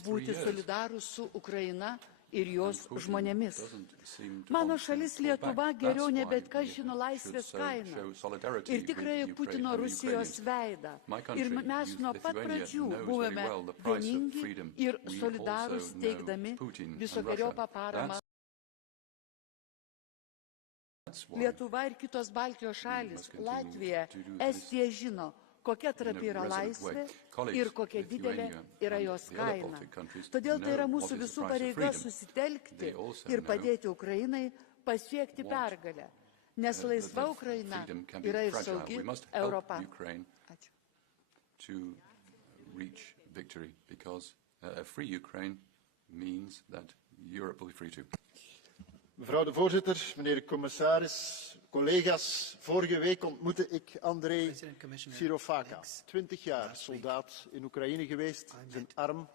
būti solidarūs su Ukraina ir jos žmonėmis. Mano šalis Lietuva geriau nebet kas žino laisvės kainą ir tikrąjį Putino Rusijos veidą. Ir mes nuo pat pradžių buvome vieningi ir solidarūs teikdami visokeriopą paramą. Lietuva ir kitos Baltijos šalis, Latvija, Estija žino, kokia trapi yra laisvė ir kokia didelė yra jos kaina. Todėl tai yra mūsų visų pareiga susitelkti ir padėti Ukrainai pasiekti pergalę, nes laisva Ukraina yra ir saugi Europa. Ačiū. Mevrouw de voorzitter, meneer de commissaris, collega's, vorige week ontmoette ik Andrei Sirovaka, 20 jaar soldaat in Oekraïne geweest, zijn arm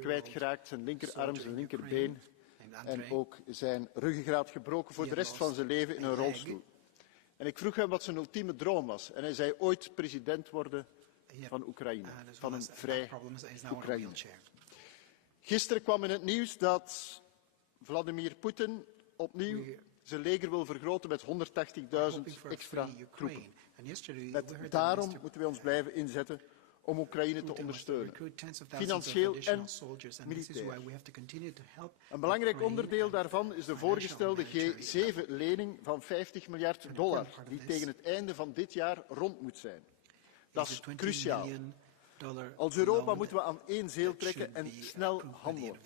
kwijtgeraakt, zijn linkerarm, zijn linkerbeen en ook zijn ruggengraat gebroken voor de rest van zijn leven in een rolstoel. En ik vroeg hem wat zijn ultieme droom was en hij zei ooit president worden van Oekraïne, van een vrij Oekraïne. Gisteren kwam in het nieuws dat Vladimir Putin opnieuw zijn leger wil vergroten met 180.000 extra troepen. Daarom moeten wij ons blijven inzetten om Oekraïne te ondersteunen, financieel en militair. Een belangrijk onderdeel daarvan is de voorgestelde G7-lening van $50 miljard, die tegen het einde van dit jaar rond moet zijn. Dat is cruciaal. Als Europa moeten we aan één zeel trekken en snel handelen.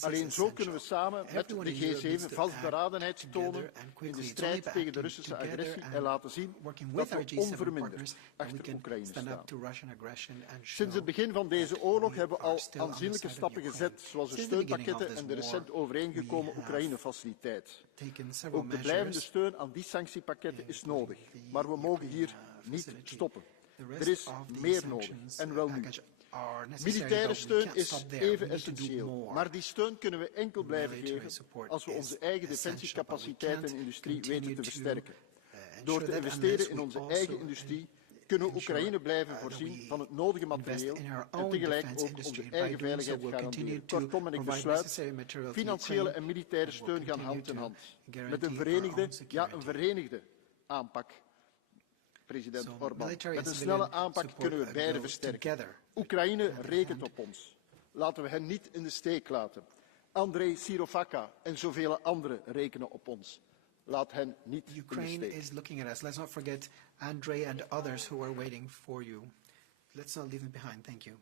Alleen zo kunnen we samen met de G7 vastberadenheid tonen in de strijd tegen de Russische agressie en laten zien dat we onverminderd achter Oekraïne staan. Sinds het begin van deze oorlog hebben we al aanzienlijke stappen gezet, zoals de steunpakketten en de recent overeengekomen Oekraïne-faciliteit. Ook de blijvende steun aan die sanctiepakketten is nodig, maar we mogen hier niet stoppen. Er is meer nodig, en wel nu. Militaire steun is even essentieel, maar die steun kunnen we enkel blijven geven als we onze eigen defensiecapaciteit en industrie weten te versterken. Door te investeren in onze eigen industrie kunnen we Oekraïne blijven voorzien van het nodige materieel en tegelijk ook onze eigen veiligheid garanderen. Kortom, en ik besluit, financiële en militaire steun gaan hand in hand. Met een verenigde aanpak. President Orbán. Met een snelle aanpak kunnen we beide versterken. Oekraïne rekent op ons. Laten we hen niet in de steek laten. Andrei Sirovaka en zoveel anderen rekenen op ons. Laat hen niet in de steek. Ukraine is looking at us. Let's not forget Andrei and others who are waiting for you. Let's not leave them behind. Thank you.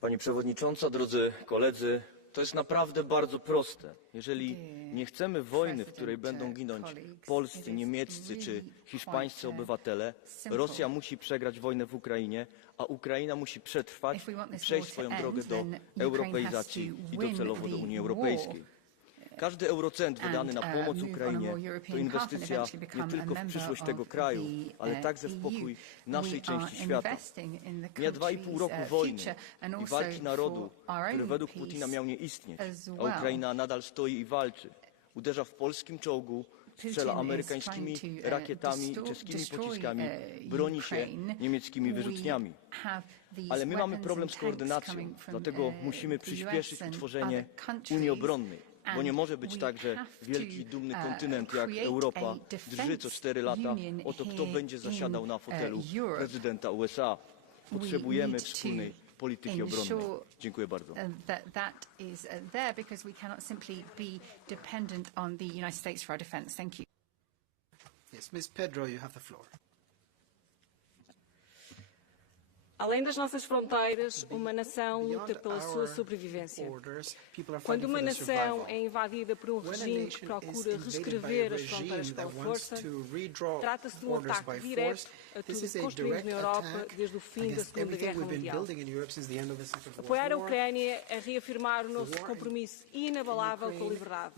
Pani Przewodnicząca, drodzy koledzy, to jest naprawdę bardzo proste. Jeżeli nie chcemy wojny, w której będą ginąć polscy, niemieccy czy hiszpańscy obywatele, Rosja musi przegrać wojnę w Ukrainie, a Ukraina musi przetrwać i przejść swoją drogę do europeizacji i docelowo do Unii Europejskiej. Każdy eurocent wydany na pomoc Ukrainie to inwestycja nie tylko w przyszłość tego kraju, ale także w pokój naszej części świata. Mija 2,5 roku wojny i walki narodu, który według Putina miał nie istnieć, a Ukraina nadal stoi i walczy. Uderza w polskim czołgu, strzela amerykańskimi rakietami, czeskimi pociskami, broni się niemieckimi wyrzutniami. Ale my mamy problem z koordynacją, dlatego musimy przyspieszyć utworzenie Unii Obronnej. Bo nie może być tak, że wielki, dumny kontynent jak Europa drży co 4 lata o to, kto będzie zasiadał na fotelu prezydenta USA. Potrzebujemy wspólnej polityki obronnej. Dziękuję bardzo. That is there because we cannot simply be dependent on the United States for our defense. Thank you. Yes, Ms. Pedro, you have the floor. Além das nossas fronteiras, uma nação luta pela sua sobrevivência. Quando uma nação é invadida por um regime que procura reescrever as fronteiras pela força, trata-se de um ataque direto a tudo construído na Europa desde o fim da Segunda Guerra Mundial. Apoiar a Ucrânia é reafirmar o nosso compromisso inabalável com a liberdade.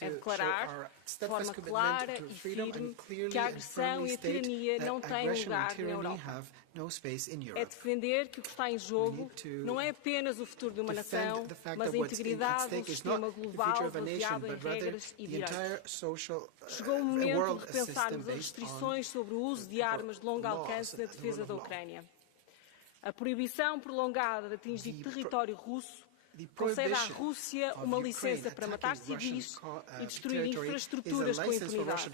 É declarar, de forma clara e firme, que a agressão e a tirania não têm lugar na Europa. É defender que o que está em jogo não é apenas o futuro de uma nação, mas a integridade do sistema global baseado em regras e direitos. Chegou o momento de repensarmos as restrições sobre o uso de armas de longo alcance na defesa da Ucrânia. A proibição prolongada de atingir território russo concede à Rússia uma licença para matar civis e destruir infraestruturas com impunidade.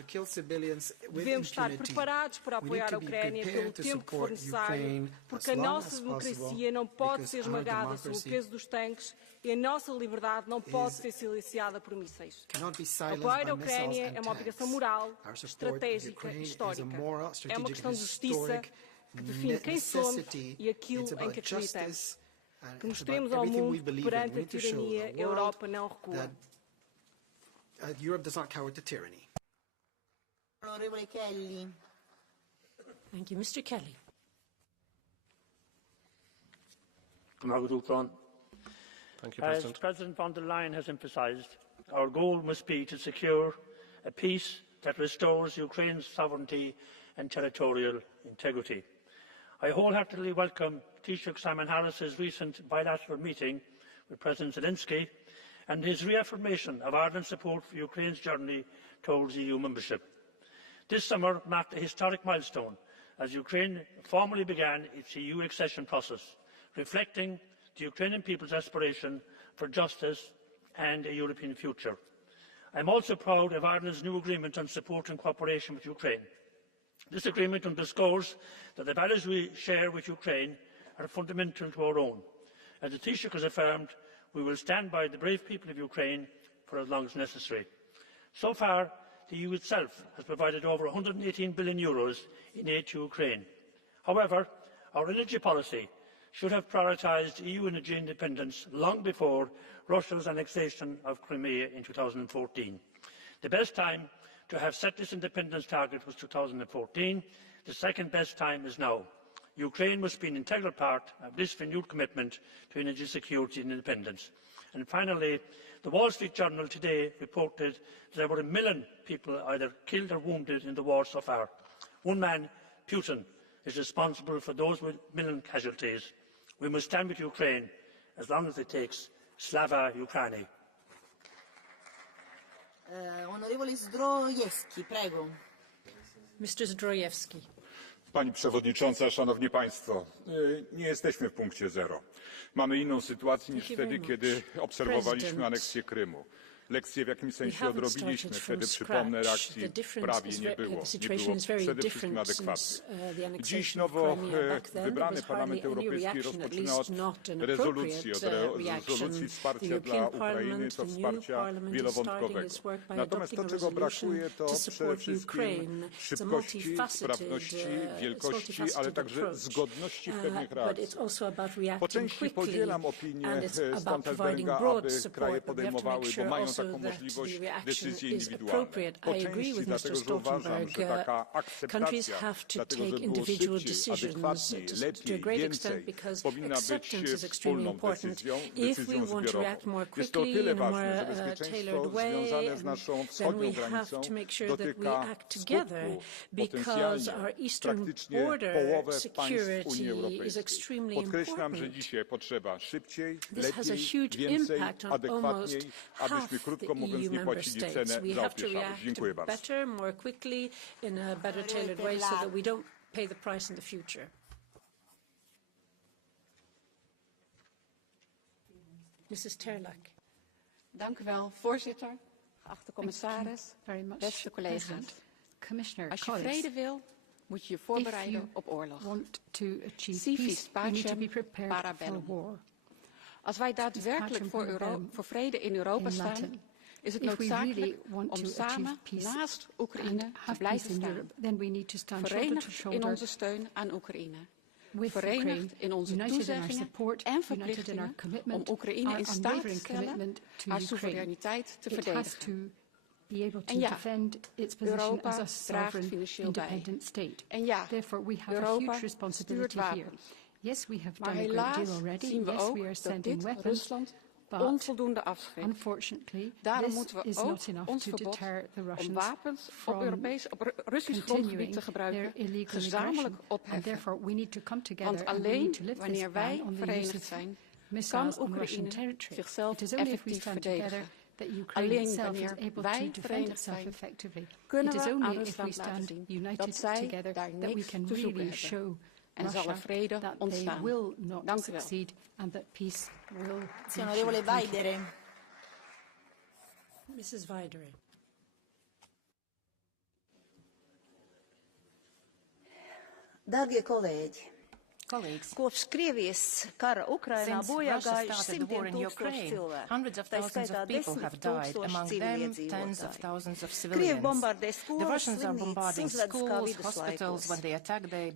Devemos estar preparados para apoiar a Ucrânia pelo tempo que for necessário, porque a nossa democracia não pode ser esmagada sob o peso dos tanques e a nossa liberdade não pode ser silenciada por mísseis. Apoiar a Ucrânia é uma obrigação moral, estratégica e histórica. É uma questão de justiça que define quem somos e aquilo em que acreditamos. Que mostremos ao mundo que perante a tirania a Europa não recua. Europe does not cower to tyranny. Honorable Kelly. Thank you, Mr. Kelly. Thank you, President. As President von der Leyen has emphasised, our goal must be to secure a peace that restores Ukraine's sovereignty and territorial integrity. I wholeheartedly welcome Taoiseach Simon Harris's recent bilateral meeting with President Zelensky and his reaffirmation of Ireland's support for Ukraine's journey towards EU membership. This summer marked a historic milestone as Ukraine formally began its EU accession process, reflecting the Ukrainian people's aspiration for justice and a European future. I am also proud of Ireland's new agreement on support and cooperation with Ukraine. This agreement underscores that the values we share with Ukraine are fundamental to our own. As the Taoiseach has affirmed, we will stand by the brave people of Ukraine for as long as necessary. So far, the EU itself has provided over €118 billion in aid to Ukraine. However, our energy policy should have prioritised EU energy independence long before Russia's annexation of Crimea in 2014. The best time to have set this independence target was 2014. The second best time is now. Ukraine must be an integral part of this renewed commitment to energy security and independence. And finally, the Wall Street Journal today reported that there were 1 million people either killed or wounded in the war so far. One man, Putin, is responsible for those 1 million casualties. We must stand with Ukraine as long as it takes. Slava Ukraini. Onorevole Zdrojewski, prego. Mr. Zdrojewski. Pani Przewodnicząca, Szanowni Państwo, nie jesteśmy w punkcie zero. Mamy inną sytuację niż wtedy, kiedy obserwowaliśmy aneksję Krymu. Lekcje w jakimś sensie odrobiliśmy. Wtedy, przypomnę, reakcji prawie nie było. Nie było przede wszystkim adekwatnej. Dziś nowo wybrany Parlament Europejski rozpoczyna od rezolucji wsparcia dla Ukrainy, to wsparcia wielowątkowego. Natomiast to, czego brakuje, to przede wszystkim szybkości, sprawności, wielkości, ale także zgodności w pewnych reakcjach. Po części podzielam opinię Stoltenberga, aby kraje podejmowały, bo mają taką możliwość decyzji indywidualnej. Po części dlatego, że uważam, że taka akceptacja, dlatego że było szybciej, adekwatniej, lepiej, więcej, powinna być wspólną decyzją zbiorową. Jest to o tyle ważne, że bezpieczeństwo związane z naszą wschodnią granicą dotyka skutku potencjalnie praktycznie połowę państw Unii Europejskiej. Podkreślam, że dzisiaj potrzeba szybciej, lepiej, więcej, adekwatniej, abyśmy krótko mówiąc nie płacili cenę za opieszałość. Dziękuję bardzo. Better, more quickly, in a better tailored way, so that we don't pay the price in the future. Mrs. Terlak. Dank u wel, voorzitter, geachte commissaris, beste collega's. Als je vrede wil, moet je je voorbereiden op oorlog. Si vis pacem, para bellum. Als wij daadwerkelijk voor vrede in Europa staan, is het noodzakelijk om samen naast Oekraïne te blijven staan. Verenigd in onze steun aan Oekraïne. Verenigd in onze toezeggingen en verplichtingen om Oekraïne in staat te stellen haar soevereiniteit te verdedigen. En ja, Europa draagt financieel bij. En ja, Europa stuurt wapens. Maar helaas zien we ook dat dit Rusland onvoldoende afschrikt. Daarom moeten we ook ons verbod om wapens op Russisch grondgebied te gebruiken gezamenlijk opheffen. Want alleen wanneer wij verenigd zijn, kan Oekraïne zichzelf effectief verdedigen. Alleen wanneer wij verenigd zijn, kunnen we aan Rusland laten zien dat zij daar niks te zoeken hebben. en zal er vrede ontstaan. Dank u wel. Onorevole Vaidere. Mrs. Vaidere. Darbie kolēģi, Kopš Krievijas kara Ukrainā bojā gājuši simtiem tūkstoši cilvēku, tā skaitā 10 tūkstoši civiliedzīvotāji. Krievi bombardē skolas, slimnīcas, uzvedas kā viduslaikos.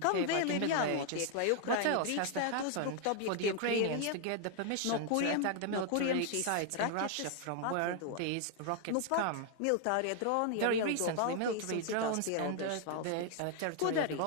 Kam vēl ir jānotiek, lai Ukraina drīkstētu uzbrukt objektiem Krievijai, no kuriem šīs raķetes atlido? Nu pat militārie droni jau ielido Baltijas un citās pierobežas valstīs. Ko darīt?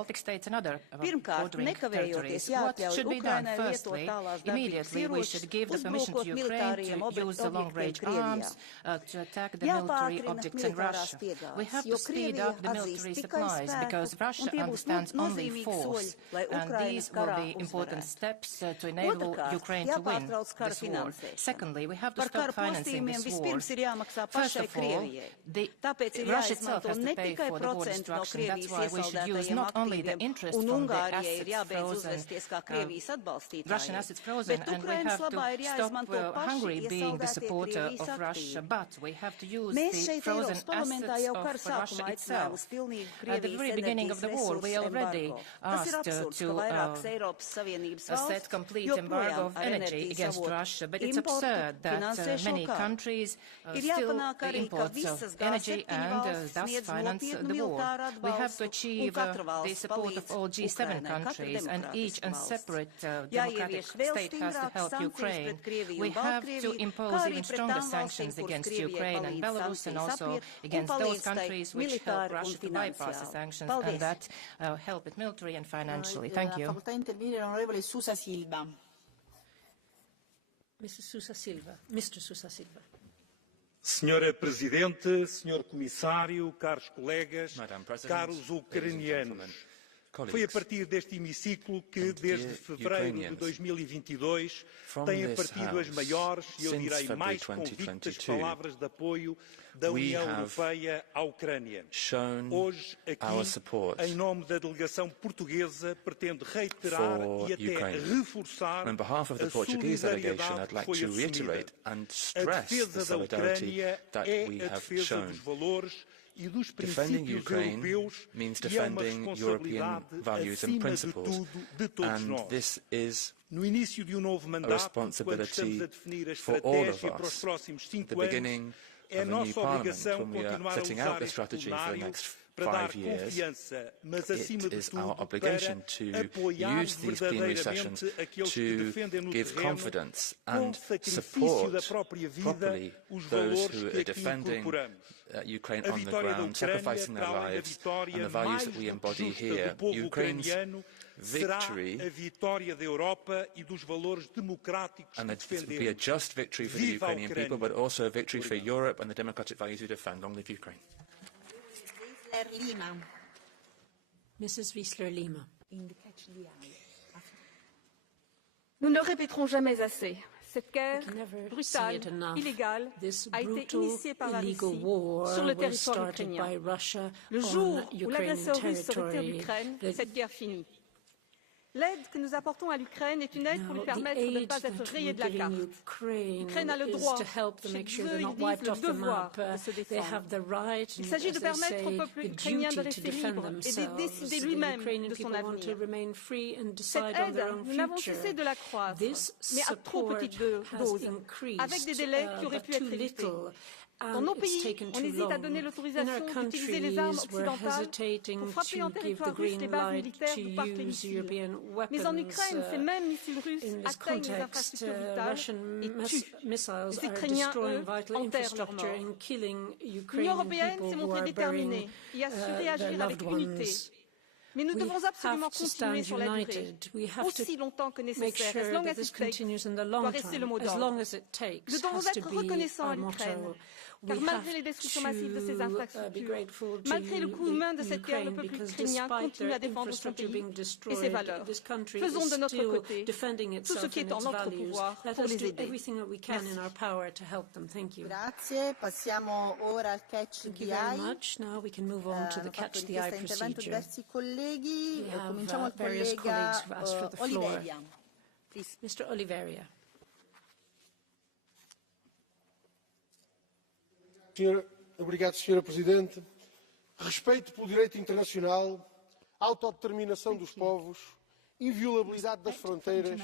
Pirmkārt, nekavējoties What should be done? Firstly, immediately we should give the permission to Ukraine to use the long-range arms to attack the military objects in Russia. We have to speed up the military supplies because Russia understands only force, and these will be important steps to enable Ukraine to win this war. Secondly, we have to stop financing this war. First of all, Russia itself has to pay for the war destruction. That's why we should use not only the interest from the assets frozen, Russian assets frozen, and we have to stop Hungary being the supporter of Russia, but we have to use the frozen assets of Russia itself. At the very beginning of the war, we already asked to set complete embargo of energy against Russia, but it's absurd that many countries still import energy and thus finance the war. We have to achieve the support of all G7 countries, and each and separate democratic state has to help Ukraine. We have to impose even stronger sanctions against Ukraine and Belarus, and also against those countries which help Russia to bypass the sanctions, and that help it militarily and financially. Thank you. Mr. Sousa Silva. Senhora Presidente, Senhor Comissário, caros colegas, caros ucranianos, foi a partir deste hemiciclo que, desde fevereiro de 2022, têm partido as maiores e, eu direi, mais convictas palavras de apoio da União Europeia à Ucrânia. Hoje, aqui, em nome da delegação portuguesa, pretendo reiterar e até reforçar a solidariedade que foi assumida. A defesa da Ucrânia é a defesa dos valores e dos princípios europeus e é uma responsabilidade, acima de tudo, de todos nós. No início de um novo mandato, quando estamos a definir a estratégia para os próximos 5 anos, é nossa obrigação continuar a usar este plenário para dar confiança, mas acima de tudo para apoiar verdadeiramente aqueles que defendem no terreno, com sacrifício da própria vida, os valores que aqui incorporamos. A vitória da Ucrânia, para além da vitória mais do que justa do povo ucraniano, será a vitória da Europa e dos valores democráticos que defendemos. Be a just victory for the Ukrainian people, but also a victory for Europe and the democratic values we defend. Long live Ukraine. Mrs. Wiesler-Lima. Nous ne répéterons jamais assez. Cette guerre brutale, illégale, a été initiée par la Russie sur le territoire ukrainien. Le jour où l'agresseur russe se retire d'Ukraine, cette guerre finit. L'aide que nous apportons à l'Ukraine est une aide pour lui permettre de ne pas être rayée de la carte. L'Ukraine a le droit, chez eux, ils disent le devoir de se défendre. Il s'agit de permettre au peuple ukrainien de rester libre et de décider lui-même de son avenir. Cette aide, nous n'avons cessé de la croître, mais à trop petite dose, avec des délais qui auraient pu être évités. Dans nos pays, on hésite à donner l'autorisation d'utiliser les armes occidentales pour frapper en territoire russe les bases militaires d'où partent les missiles. Mais en Ukraine, ces mêmes missiles russes atteignent les infrastructures vitales et tuent. Les Ukrainiens, eux, enterrent leurs morts. L'Union européenne s'est montrée déterminée et a su réagir avec unité. Mais nous devons absolument continuer sur la durée, aussi longtemps que nécessaire, as long as it takes, doit rester le mot d'ordre. Nous devons être reconnaissants à l'Ukraine, car malgré les destructions massives de ces infrastructures, malgré le coût humain de cette guerre, le peuple ukrainien continue à défendre son pays et ses valeurs. Faisons de notre côté tout ce qui est en notre pouvoir pour les aider. Grazie, passiamo ora al catch the eye. Now we can move on to the catch the eye procedure. colleghi. We have Cominciamo al various collega colleagues who've asked for the floor. Oliveria. Please. Mr. Oliveria. Obrigado, Sra. Presidente. Respeito pelo direito internacional, autodeterminação dos povos, inviolabilidade das fronteiras,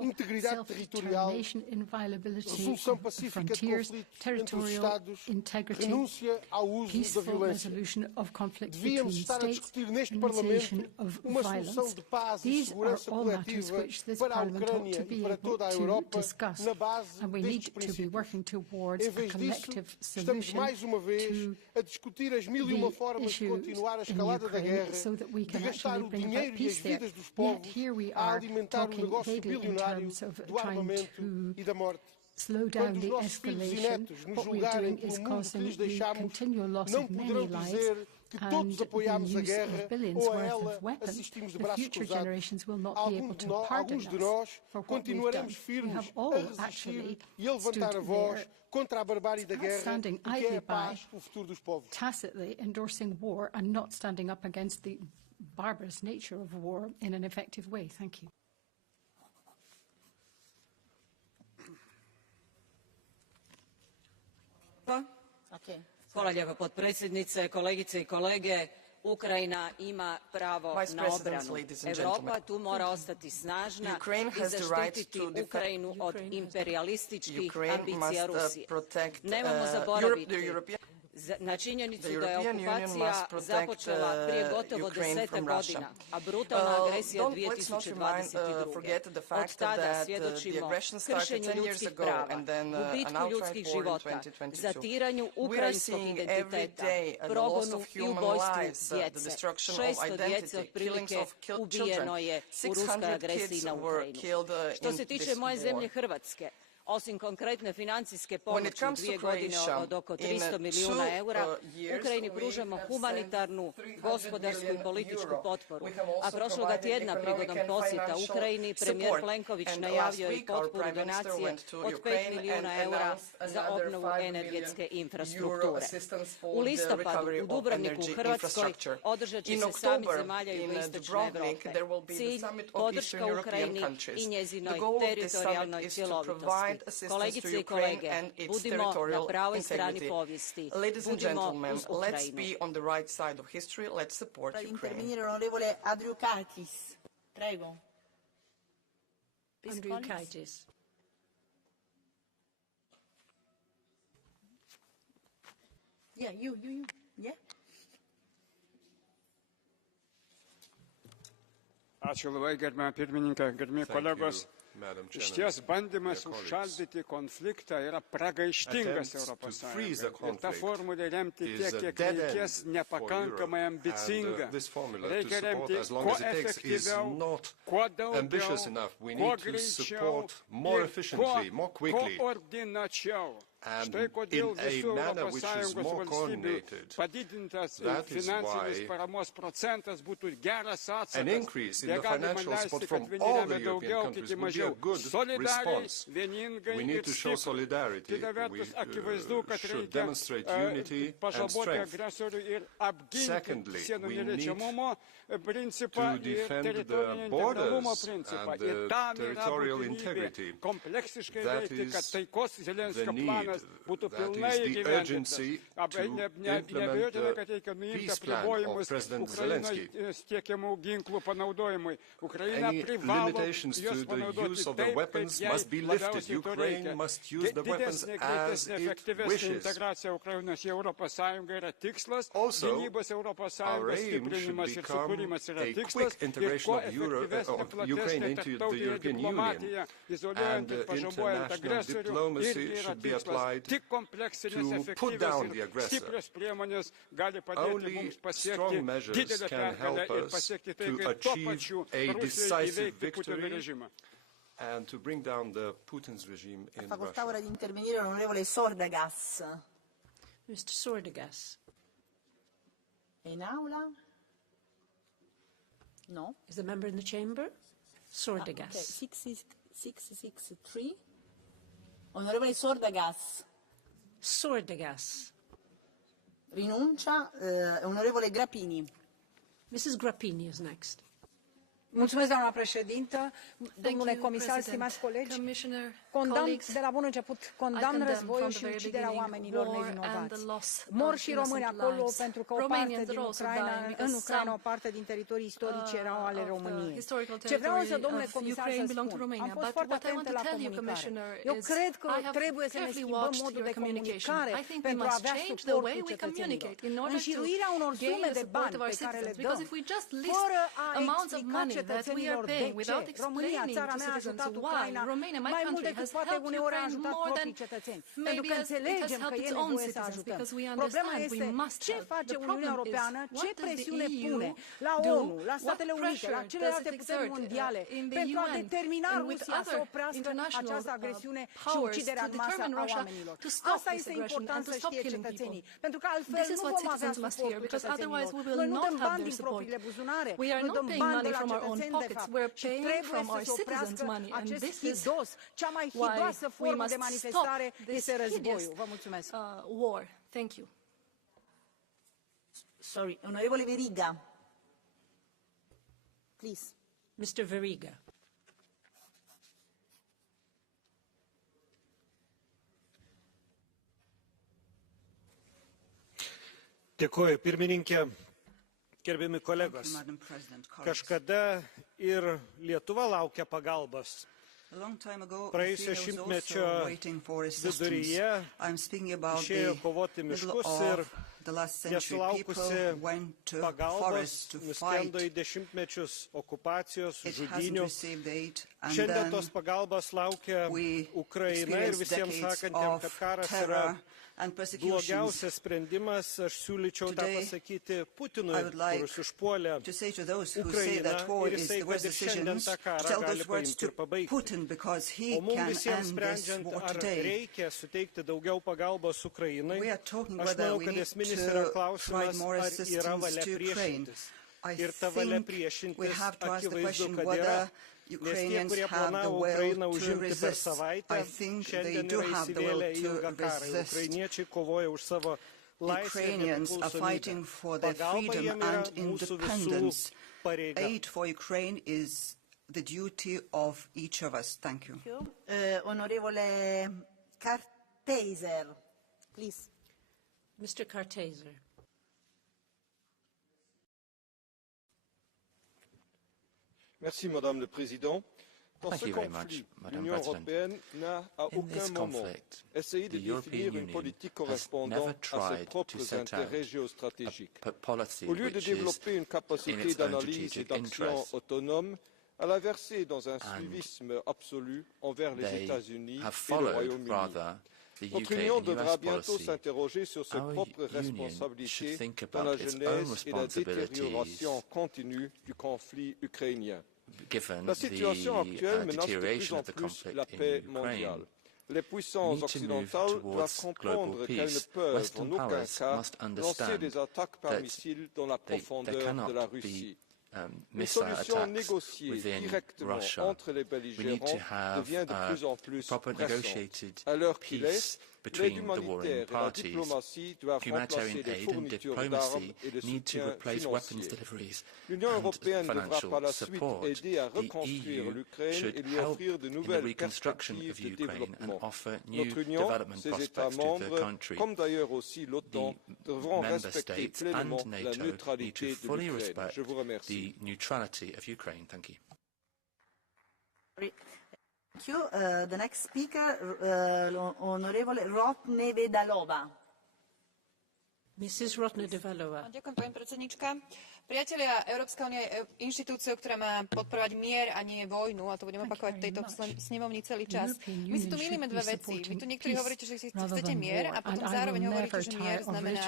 integridade territorial, resolução pacífica de conflitos entre os Estados, renúncia ao uso da violência. Devíamos estar a discutir neste Parlamento uma solução de paz e segurança coletiva para a Ucrânia e para toda a Europa na base destes princípios. Em vez disso, estamos mais uma vez a discutir as mil e uma formas de continuar a escalada da guerra, de gastar o dinheiro e as vidas dos povos a alimentar o negócio bilionário do armamento e da morte. Quando os nossos filhos e netos nos julgarem pelo mundo que lhes deixamos, não poderão dizer que todos apoiámos a guerra ou a ela assistimos de braços cruzados. Alguns de nós continuaremos firmes a resistir e a levantar a voz contra a barbárie da guerra, que é a paz, o futuro dos povos. Tacitly endorsing war and not standing up against the barbarous nature of war in an effective way. Thank you. Hvala lijepo, potpredsjednice, kolegice i kolege. Ukrajina ima pravo na obranu. Europa tu mora ostati snažna i zaštititi Ukrajinu od imperialističkih ambicija Rusije. Nemojmo zaboraviti na činjenicu da je okupacija započela prije gotovo 10 godina, a brutalna agresija 2022. Od tada svjedočimo kršenju ljudskih prava, gubitku ljudskih života, zatiranju ukrajinskog identiteta, progonu i ubojstvu djece. 600 djece otprilike ubijeno je u ruskoj agresiji na Ukrajinu. Što se tiče moje zemlje Hrvatske, osim konkretne financijske pomoći 2 godine od oko 300 milijuna eura, Ukrajini pružamo humanitarnu, gospodarsku i političku potporu. A prošloga tjedna prigodom posjeta Ukrajini premijer Plenković najavio je potporu donacije od 5 milijuna eura za obnovu energetske infrastrukture. U listopadu u Dubrovniku u Hrvatskoj održat će se samit zemalja jugoistočne Europe. Cilj podrška Ukrajini i njezinoj teritorijalnoj cjelovitosti. Kolegice i kolege, budimo na pravoj strani povijesti. Budimo uz Ukrajinu. Intervenire onorevole Andriukaitis. Prego. Andriukaitis. Yeah, you. Yeah. Ačiū labai, gerbiama pirmininkė, gerbiami kolegos. Išties bandymas užšaldyti konfliktą yra pragaištingas Europos Sąjungai. Ir ta formulė remti tiek, kiek reikės, nepakankamai ambicinga. Reikia remti kuo efektyviau, kuo daugiau, kuo greičiau ir kuo koordinačiau. Štai kodėl visų Europos Sąjungos valstybių padidintas finansinis paramos procentas būtų geras atsakas. Negalima leisti, kad vieni remia daugiau, kiti mažiau. Solidariai, vieningai ir stipriai. Kita vertus, akivaizdu, kad reikia pažaboti agresorių ir apginti sienų neliečiamumo principą ir teritorinio integralumo principą. Ir tam yra būtinybė kompleksiškai veikti, kad taikos Zelenskio planas būtų pilnai įgyvendintas. Neabejotina, kad reikia nuimti apribojimus Ukrainai tiekiamų ginklų panaudojimui. Ukraina privalo juos panaudoti taip, kaip jai labiausiai to reikia. Didesnė, greitesnė, efektyvesnė integracija Ukrainos į Europos Sąjungą yra tikslas, gynybos Europos Sąjungos stiprinimas ir sukūrimas yra tikslas, ir kuo efektyvesnė, platesnė tarptautinė diplomatija, izoliuojant ir pažabojant agresorių, irgi yra tikslas. Tik kompleksinės, efektyvios ir stiprios priemonės gali padėti mums pasiekti didelę pergalę ir pasiekti tai, kad tuo pačiu Rusijai įveikti Putino režimą. And to bring down the Putin's regime in Facoltà Russia. ora di intervenire l'onorevole Sordagas. Mr. Sordagas. È in aula? No. Is the member in the chamber? Sordagas. Okay. 663. Onorevole Sordagas. Sordagas. Rinuncia. Onorevole Grappini. Mrs. Grappini is next. Mulțumesc, doamna președintă, domnule comisar, stimați colegi. Condamn de la bun început, condamn războiul și uciderea oamenilor nevinovați. Mor și români acolo pentru că o parte din în Ucraina, o parte din teritorii istorice erau ale României. Ce vreau însă, domnule comisar, să spun, am fost foarte atentă la comunicare. Eu cred că trebuie să ne schimbăm modul de comunicare pentru a avea suportul cetățenilor. Înșiruirea unor sume de bani pe care le dăm, fără a explica cetățenilor de ce. România, țara mea, a ajutat Ucraina mai mult decât poate uneori a ajutat proprii cetățeni. Pentru că înțelegem că e nevoie să ajutăm. Problema este ce face Uniunea Europeană, ce presiune pune la ONU, la Statele Unite, la celelalte puteri mondiale pentru a determina Rusia să oprească această agresiune și uciderea în masă a oamenilor. Asta este important să știe cetățenii. Pentru că altfel nu vom avea suportul cetățenilor. Noi nu dăm bani din propriile buzunare, nu dăm bani de la cetățeni, de fapt. Și trebuie să se oprească acest hidos. Cea mai hidoasă formă de manifestare este războiul. Vă mulțumesc. War. Thank you. Sorry, onorevole Veriga. Please. Mr. Veriga. Dėkoju, pirmininkė. Gerbiami kolegos, kažkada ir Lietuva laukia pagalbos. Praėjusio šimtmečio viduryje išėjo kovoti miškus ir nesulaukusi pagalbos nuskendo į dešimtmečius okupacijos, žudynių. Šiandien tos pagalbos laukia Ukraina ir visiems sakantiems, kad karas yra blogiausias sprendimas, aš siūlyčiau tą pasakyti Putinui, kuris užpuolė Ukrainą ir jisai, kad ir šiandien tą karą gali paimti ir pabaigti. O mums visiems sprendžiant, ar reikia suteikti daugiau pagalbos Ukrainai, aš manau, kad esminis yra klausimas, ar yra valia priešintis. Ir ta valia priešintis akivaizdu, kad yra. Nes tie, kurie planavo Ukrainą užimti per savaitę, šiandien yra įsivėlę į ilgą karą. Ukrainiečiai kovoja už savo laisvę ir nepriklausomybę. Pagalba jiem yra mūsų visų pareiga. Aid for Ukraine is the duty of each of us. Thank you. Onorevole Karteiser, please. Mr. Karteiser. Merci, Madame le Président. Dans ce conflit, l'Union européenne n'a à aucun moment essayé de définir une politique correspondant à ses propres intérêts géostratégiques. Au lieu de développer une capacité d'analyse et d'action autonome, elle a versé dans un suivisme absolu envers les États-Unis et le Royaume-Uni. Notre Union devra bientôt s'interroger sur ses propres responsabilités dans la genèse et la détérioration continue du conflit ukrainien. La situation actuelle menace de plus en plus la paix mondiale. Les puissances occidentales doivent comprendre qu'elles ne peuvent en aucun cas lancer des attaques par missiles dans la profondeur de la Russie. Une solution négociée directement entre les belligérants devient de plus en plus pressante. À l'heure qu'il est, l'aide humanitaire et la diplomatie doivent remplacer les fournitures d'armes et le soutien financier. L'Union européenne devra par la suite aider à reconstruire l'Ukraine et lui offrir de nouvelles perspectives de développement. Notre Union, ses États membres, comme d'ailleurs aussi l'OTAN, devront respecter pleinement la neutralité de l'Ukraine. Je vous remercie. Neutrality of Ukraine. Thank you. Thank you. The next speaker, onorevole Rotnevedalova. Mrs. Rotnevedalova. Ďakujem, pani predsednička. Priatelia, Európska únia je inštitúciou, ktorá má podporovať mier a nie vojnu, a to budeme opakovať v tejto snemovni celý čas. My si tu mýlime dve veci. Vy tu niektorí hovoríte, že chcete mier a potom zároveň hovoríte, že mier znamená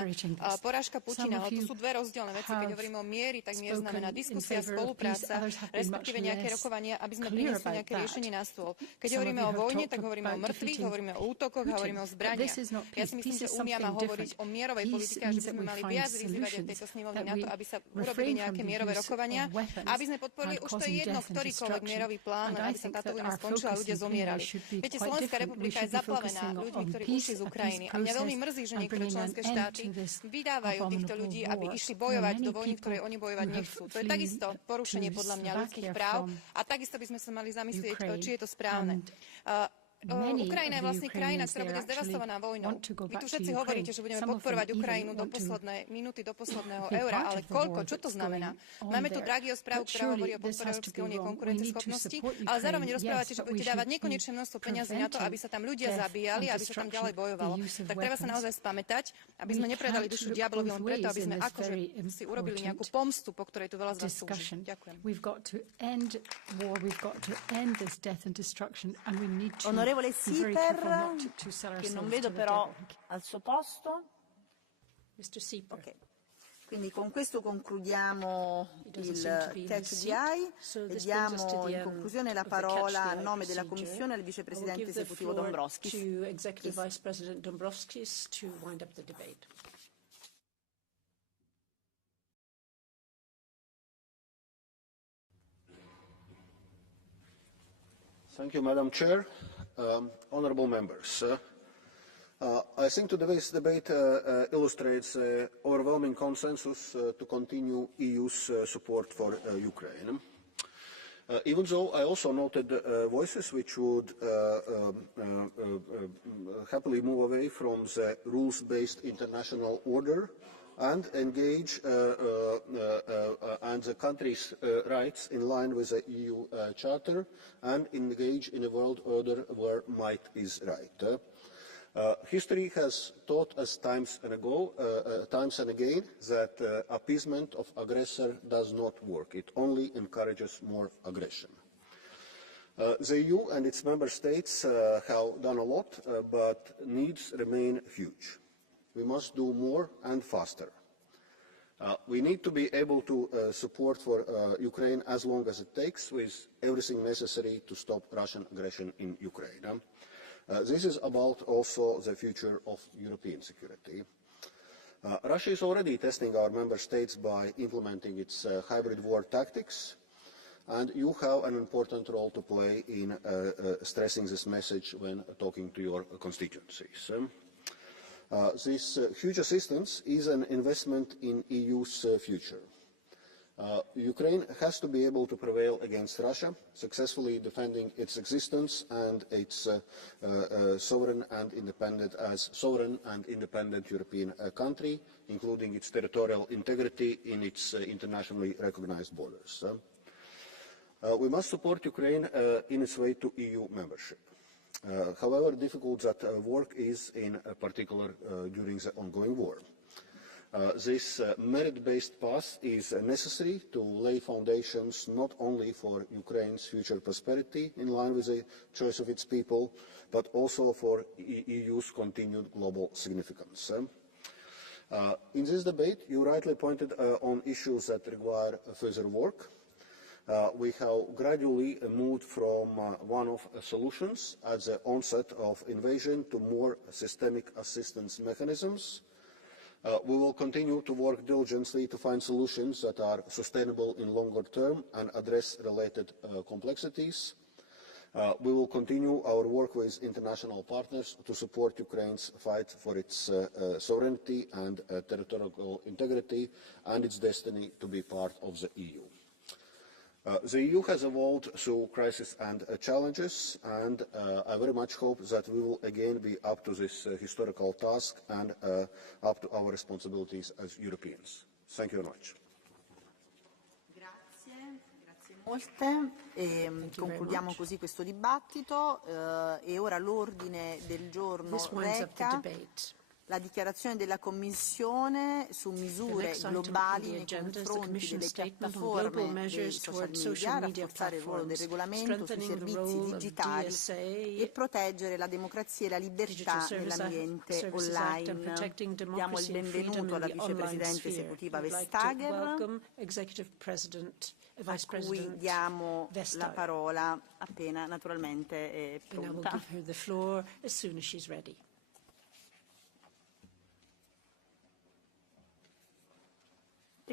porážka Putina. Ale to sú dve rozdielne veci. Keď hovoríme o mieri, tak mier znamená diskusia, spolupráca, respektíve nejaké rokovania, aby sme priniesli nejaké riešenie na stôl. Keď hovoríme o vojne, tak hovoríme o mŕtvych, hovoríme o útokoch, hovoríme o zbraniach. Ja si myslím, že Únia má hovoriť o mierovej politike a že by sme mali viac vyzývať aj tejto snemovni na to, aby sa urobili nejaké mierové rokovania, aby sme podporili, už to je jedno, ktorýkoľvek mierový plán, aby sa táto vojna skončila a ľudia zomierali. Viete, Slovenská republika je zaplavená ľuďmi, ktorí ušli z Ukrajiny. A mňa veľmi mrzí, že niektoré členské štáty vydávajú týchto ľudí, aby išli bojovať do vojny, ktoré oni bojovať nechcú. To je takisto porušenie podľa mňa ľudských práv a takisto by sme sa mali zamyslieť, či je to správne. Ukrajina je vlastne krajina, ktorá bude zdevastovaná vojnou. Vy tu všetci hovoríte, že budeme podporovať Ukrajinu do poslednej minúty, do posledného eura, ale koľko? Čo to znamená? Máme tu Draghiho správu, ktorá hovorí o podpore Európskej únie konkurencieschopnosti, ale zároveň rozprávate, že budete dávať nekonečné množstvo peňazí na to, aby sa tam ľudia zabíjali, aby sa tam ďalej bojovalo. Tak treba sa naozaj spamätať, aby sme nepredali dušu diablovi len preto, aby sme akože si urobili nejakú pomstu, po ktorej tu veľa z vás túži. Ďakujem. Onorevole Sieper, che non vedo però al suo posto. Mr. Sieper. Okay. Quindi con questo concludiamo il catch the eye e diamo in conclusione la parola a nome della Commissione al Vicepresidente Esecutivo Dombrovskis. To Executive Vice President Dombrovskis to wind up the debate. Thank you, Madam Chair. Honourable members, I think today's debate illustrates overwhelming consensus to continue EU's support for Ukraine. Even though I also noted voices which would happily move away from the rules-based international order and engage and the country's rights in line with the EU Charter and engage in a world order where might is right. History has taught us times and again that appeasement of aggressor does not work. It only encourages more aggression. The EU and its member states have done a lot, but needs remain huge. We must do more and faster. We need to be able to support for Ukraine as long as it takes, with everything necessary to stop Russian aggression in Ukraine. This is about also the future of European security. Russia is already testing our member states by implementing its hybrid war tactics, and you have an important role to play in stressing this message when talking to your constituencies. This huge assistance is an investment in the EU's future. Ukraine has to be able to prevail against Russia, successfully defending its existence and its sovereign and independent European country, including its territorial integrity in its internationally recognized borders. We must support Ukraine in its way to EU membership. However difficult that work is, in particular during the ongoing war. This merit-based path is necessary to lay foundations not only for Ukraine's future prosperity in line with the choice of its people, but also for EU's continued global significance. In this debate, you rightly pointed on issues that require further work. We have gradually moved from one-off solutions at the onset of invasion to more systemic assistance mechanisms. We will continue to work diligently to find solutions that are sustainable in longer term and address related complexities. We will continue our work with international partners to support Ukraine's fight for its sovereignty and territorial integrity and its destiny to be part of the EU. The EU has evolved through crises and challenges, and I very much hope that we will again be up to this historical task and up to our responsibilities as Europeans. Thank you very much. Grazie molte. Concludiamo così questo dibattito e ora l'ordine del giorno reca la dichiarazione della Commissione su misure globali nei confronti delle piattaforme dei social media, rafforzare il ruolo del regolamento sui servizi digitali e proteggere la democrazia e la libertà nell'ambiente online. Diamo il benvenuto alla Vicepresidente Esecutiva Vestager, a cui diamo la parola appena naturalmente è pronta.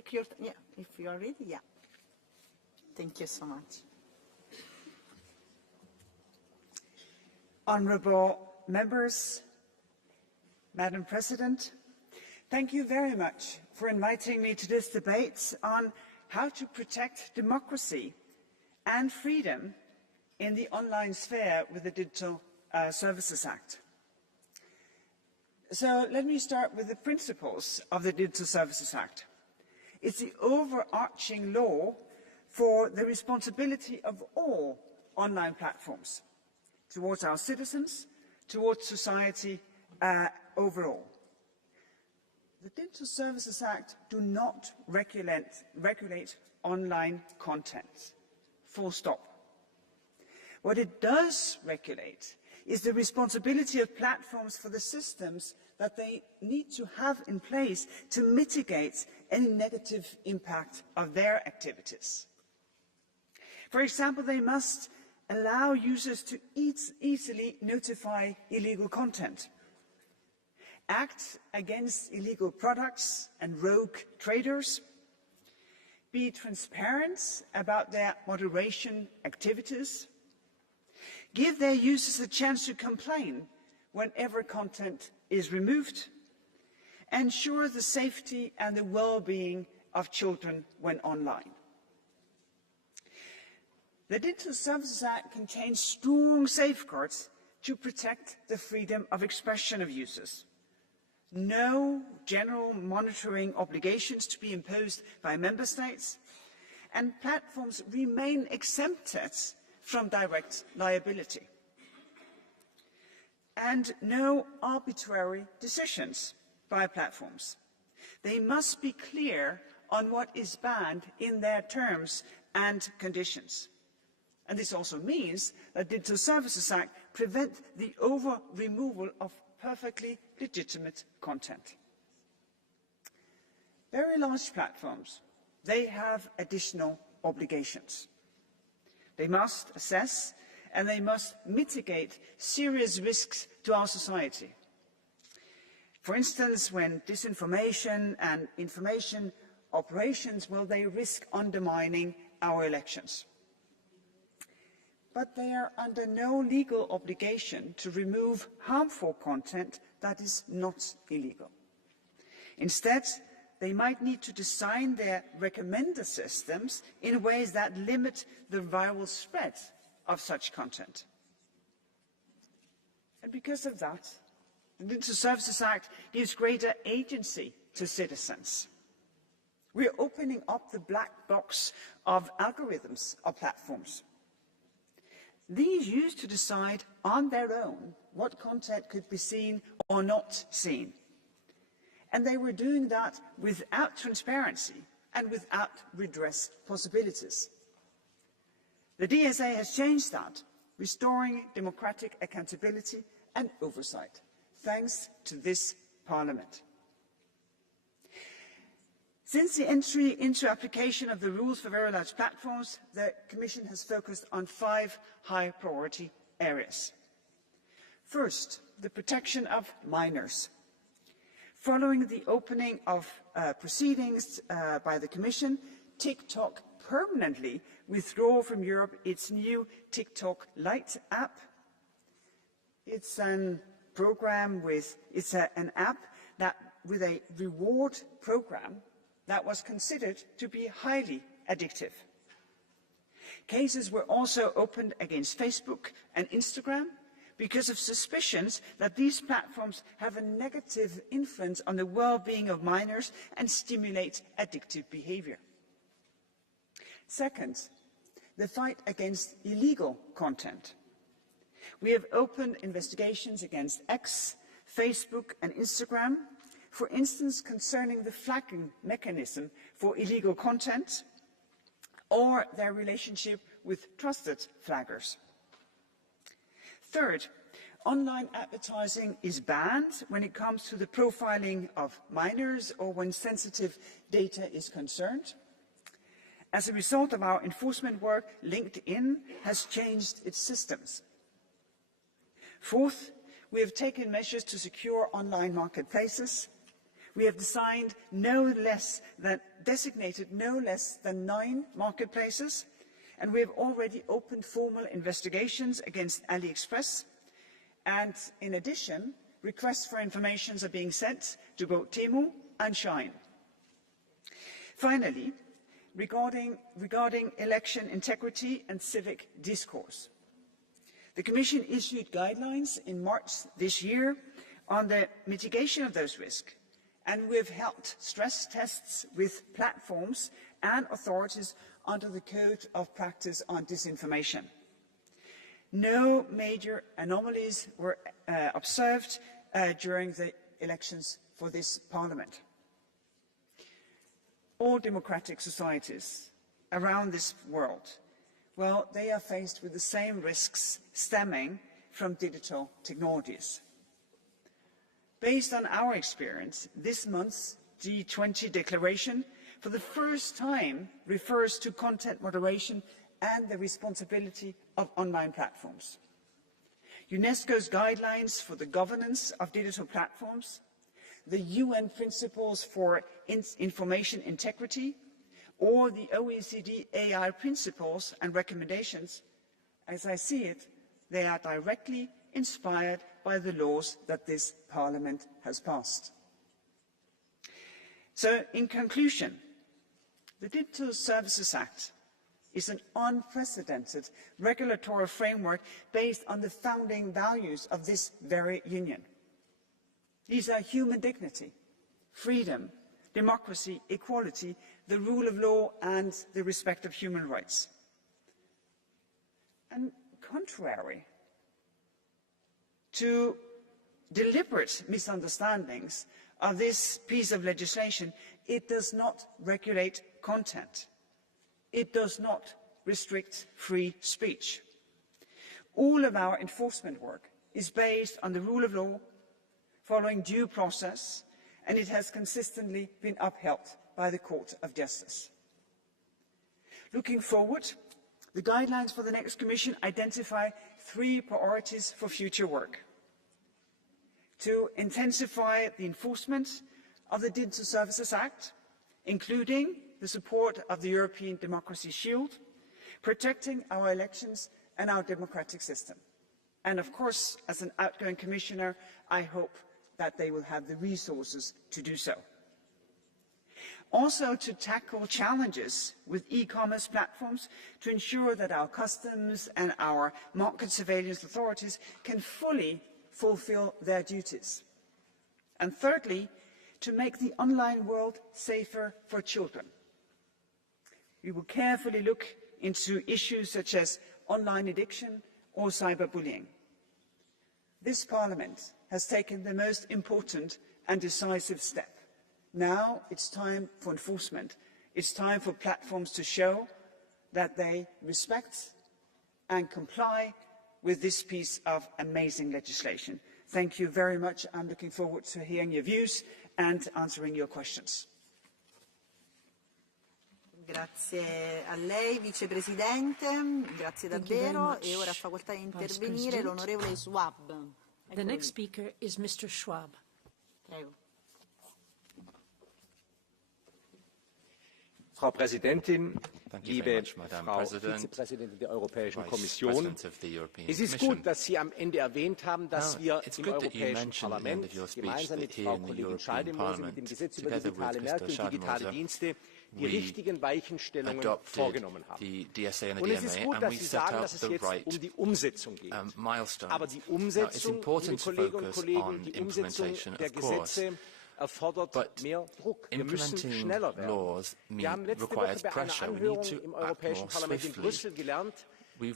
take your yeah, if you are ready, yeah. Thank you so much. Honourable members, Madam President, thank you very much for inviting me to this debate on how to protect democracy and freedom in the online sphere with the Digital Services Act. So let me start with the principles of the Digital Services Act. It's the overarching law for the responsibility of all online platforms towards our citizens, towards society overall. The Digital Services Act do not regulate online content, full stop. What it does regulate is the responsibility of platforms for the systems that they need to have in place to mitigate any negative impact of their activities. For example, they must allow users to easily notify illegal content, act against illegal products and rogue traders, be transparent about their moderation activities, give their users a chance to complain whenever content is removed, ensure the safety and the well-being of children when online. The Digital Services Act contains strong safeguards to protect the freedom of expression of users. No general monitoring obligations to be imposed by member states, and platforms remain exempted from direct liability. And no arbitrary decisions by platforms. They must be clear on what is banned in their terms and conditions. And this also means that the Digital Services Act prevents the over-removal of perfectly legitimate content. Very large platforms, they have additional obligations. They must assess and they must mitigate serious risks to our society. For instance, when disinformation and information operations, well, they risk undermining our elections. But they are under no legal obligation to remove harmful content that is not illegal. Instead, they might need to design their recommender systems in ways that limit the viral spread of such content. And because of that, the Digital Services Act gives greater agency to citizens. We are opening up the black box of algorithms of platforms. These used to decide on their own what content could be seen or not seen. And they were doing that without transparency and without redress possibilities. The DSA has changed that, restoring democratic accountability and oversight, thanks to this Parliament. Since the entry into application of the rules for very large platforms, the Commission has focused on 5 high-priority areas. First, the protection of minors. Following the opening of proceedings by the Commission, TikTok permanently withdraw from Europe its new TikTok Lite app. It's an app that with a reward program that was considered to be highly addictive. Cases were also opened against Facebook and Instagram because of suspicions that these platforms have a negative influence on the well-being of minors and stimulate addictive behaviour. Second, the fight against illegal content. We have opened investigations against X, Facebook and Instagram, for instance concerning the flagging mechanism for illegal content or their relationship with trusted flaggers. Third, online advertising is banned when it comes to the profiling of minors or when sensitive data is concerned. As a result of our enforcement work, LinkedIn has changed its systems. Fourth, we have taken measures to secure online marketplaces. We have designated no less than 9 marketplaces, and we have already opened formal investigations against AliExpress. And in addition, requests for information are being sent to both Temu and Shein. Finally, regarding election integrity and civic discourse, the Commission issued guidelines in March this year on the mitigation of those risks, and we have held stress tests with platforms and authorities under the Code of Practice on Disinformation. No major anomalies were observed during the elections for this Parliament. All democratic societies around this world, well, they are faced with the same risks stemming from digital technologies. Based on our experience, this month's G20 declaration for the first time refers to content moderation and the responsibility of online platforms. UNESCO's guidelines for the governance of digital platforms, the UN principles for information integrity, or the OECD AI principles and recommendations, as I see it, they are directly inspired by the laws that this Parliament has passed. So, in conclusion, the Digital Services Act is an unprecedented regulatory framework based on the founding values of this very Union. These are human dignity, freedom, democracy, equality, the rule of law, and the respect of human rights. And contrary to deliberate misunderstandings of this piece of legislation, it does not regulate content. It does not restrict free speech. All of our enforcement work is based on the rule of law, following due process, and it has consistently been upheld by the Court of Justice. Looking forward, the guidelines for the next Commission identify 3 priorities for future work: to intensify the enforcement of the Digital Services Act, including the support of the European Democracy Shield, protecting our elections and our democratic system. And of course, as an outgoing Commissioner, I hope that they will have the resources to do so. Also, to tackle challenges with e-commerce platforms to ensure that our customs and our market surveillance authorities can fully fulfill their duties. And thirdly, to make the online world safer for children. We will carefully look into issues such as online addiction or cyberbullying. This Parliament has taken the most important and decisive step. Now it's time for enforcement. It's time for platforms to show that they respect and comply with this piece of amazing legislation. Thank you very much. I'm looking forward to hearing your views and answering your questions. Grazie a lei, Vicepresidente, grazie davvero. E ora ha facoltà di intervenire l'onorevole Schwab. The next speaker is Mr. Schwab. Prego. Frau Präsidentin, liebe Frau Vizepräsidentin der Europäischen Kommission, es ist gut, dass Sie am Ende erwähnt haben, dass wir im Europäischen Parlament gemeinsam mit Frau Kollegin Schaldemose mit dem Gesetz über digitale Märkte und digitale Dienste die richtigen Weichenstellungen vorgenommen haben. Und es ist gut, dass Sie sagen, dass es jetzt um die Umsetzung geht. Aber die Umsetzung, liebe Kolleginnen und Kollegen, die Umsetzung der Gesetze erfordert mehr Druck. Wir müssen schneller werden. Wir haben letzte Woche bei einer Anhörung im Europäischen Parlament in Brüssel gelernt,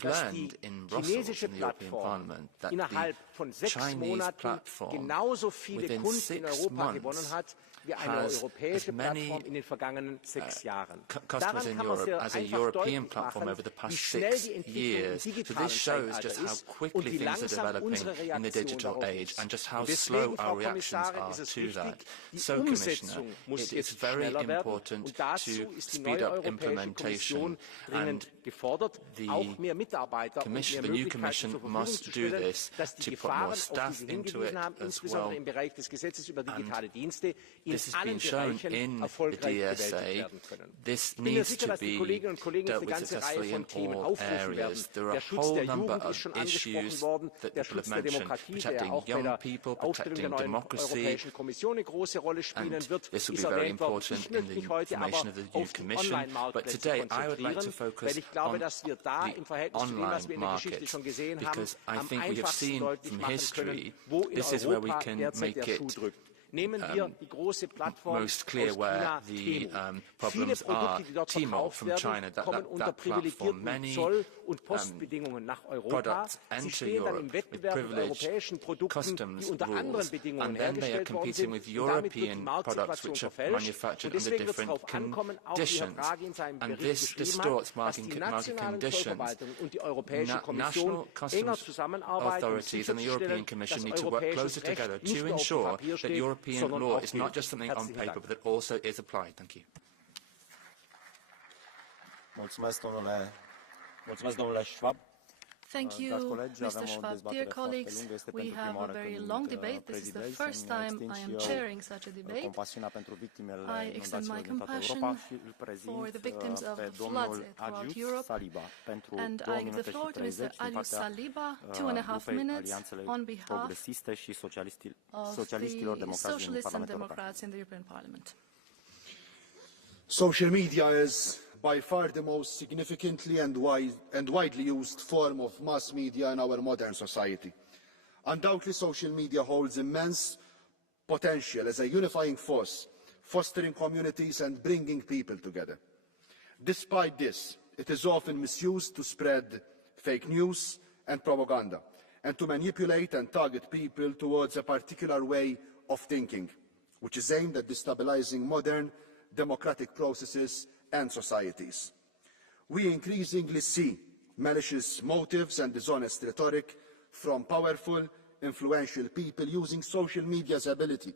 dass die chinesische Plattform innerhalb von 6 Monaten genauso viele Kunden in Europa gewonnen hat wie eine europäische Plattform in den vergangenen 6 Jahren. Daran kann man sehr einfach deutlich machen, wie schnell die Entwicklung im digitalen Zeitalter ist und wie langsam unsere Reaktion darauf ist. Und deswegen, Frau Kommissarin, ist es wichtig, die Umsetzung muss jetzt schneller werden und dazu ist die neue Europäische Kommission dringend gefordert, auch mehr Mitarbeiter und mehr Möglichkeiten zur Verfügung zu stellen, dass die Gefahren, auf die Sie hingewiesen haben, insbesondere im Bereich des Gesetzes über digitale Dienste, in allen Bereichen erfolgreich bewältigt werden können. Ich bin mir sicher, dass die Kolleginnen und Kollegen jetzt eine ganze Reihe von Themen aufrufen werden. Der Schutz der Jugend ist schon angesprochen worden, der Schutz der Demokratie, der auch bei der Aufstellung der neuen Europäischen Kommission eine große Rolle spielen wird, ist erwähnt worden. Ich möchte mich heute aber auf die Online-Marktplätze konzentrieren, weil ich glaube, dass wir da im Verhältnis zu dem, was wir in der Geschichte schon gesehen haben, am einfachsten deutlich machen können, wo in Europa derzeit der Schuh drückt. Nehmen wir die große Plattform aus China, Temu. Viele Produkte, die dort verkauft werden, kommen unter privilegierten Zoll- und Postbedingungen nach Europa. Sie stehen dann im Wettbewerb mit europäischen Produkten, die unter anderen Bedingungen hergestellt worden sind. Und damit wird die Marktsituation verfälscht. Und deswegen wird es darauf ankommen, auch wie Herr Draghi in seinem Bericht geschrieben hat, dass die nationalen Zollverwaltungen und die Europäische Kommission enger zusammenarbeiten, um sicherzustellen, dass europäisches Recht nicht nur auf dem Papier steht, European law is not just something on paper, but it also is applied. Thank you. Mulțumesc, domnule Schwab. Thank you, Mr. Schwab. Dear colleagues, we have a very long debate. This is the first time I am chairing such a debate. I extend my compassion for the victims of the floods throughout Europe, and I give the floor to Mr. Alius Saliba, 2.5 minutes, on behalf of the Socialists and Democrats in the European Parliament. Social media is by far the most significantly and widely used form of mass media in our modern society. Undoubtedly, social media holds immense potential as a unifying force, fostering communities and bringing people together. Despite this, it is often misused to spread fake news and propaganda, and to manipulate and target people towards a particular way of thinking, which is aimed at destabilizing modern democratic processes and societies. We increasingly see malicious motives and dishonest rhetoric from powerful, influential people using social media's ability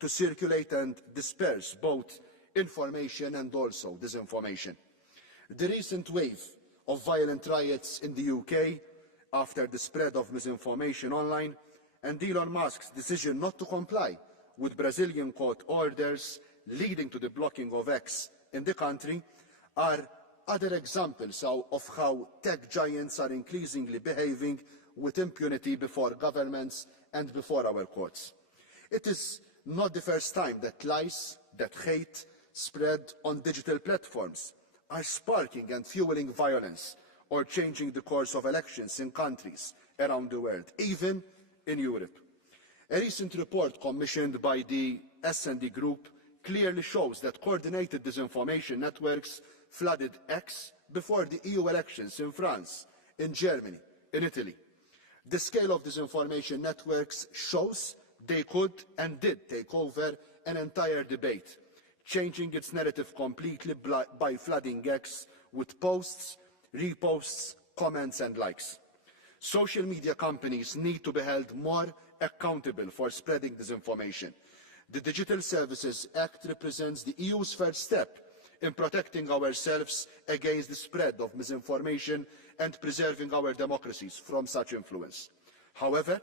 to circulate and disperse both information and also disinformation. The recent wave of violent riots in the UK after the spread of misinformation online and Elon Musk's decision not to comply with Brazilian court orders leading to the blocking of X in the country are other examples of how tech giants are increasingly behaving with impunity before governments and before our courts. It is not the first time that lies, that hate spread on digital platforms are sparking and fueling violence or changing the course of elections in countries around the world, even in Europe. A recent report commissioned by the S&D Group clearly shows that coordinated disinformation networks flooded X before the EU elections in France, in Germany, in Italy. The scale of disinformation networks shows they could and did take over an entire debate, changing its narrative completely by flooding X with posts, reposts, comments and likes. Social media companies need to be held more accountable for spreading disinformation. The Digital Services Act represents the EU's first step in protecting ourselves against the spread of misinformation and preserving our democracies from such influence. However,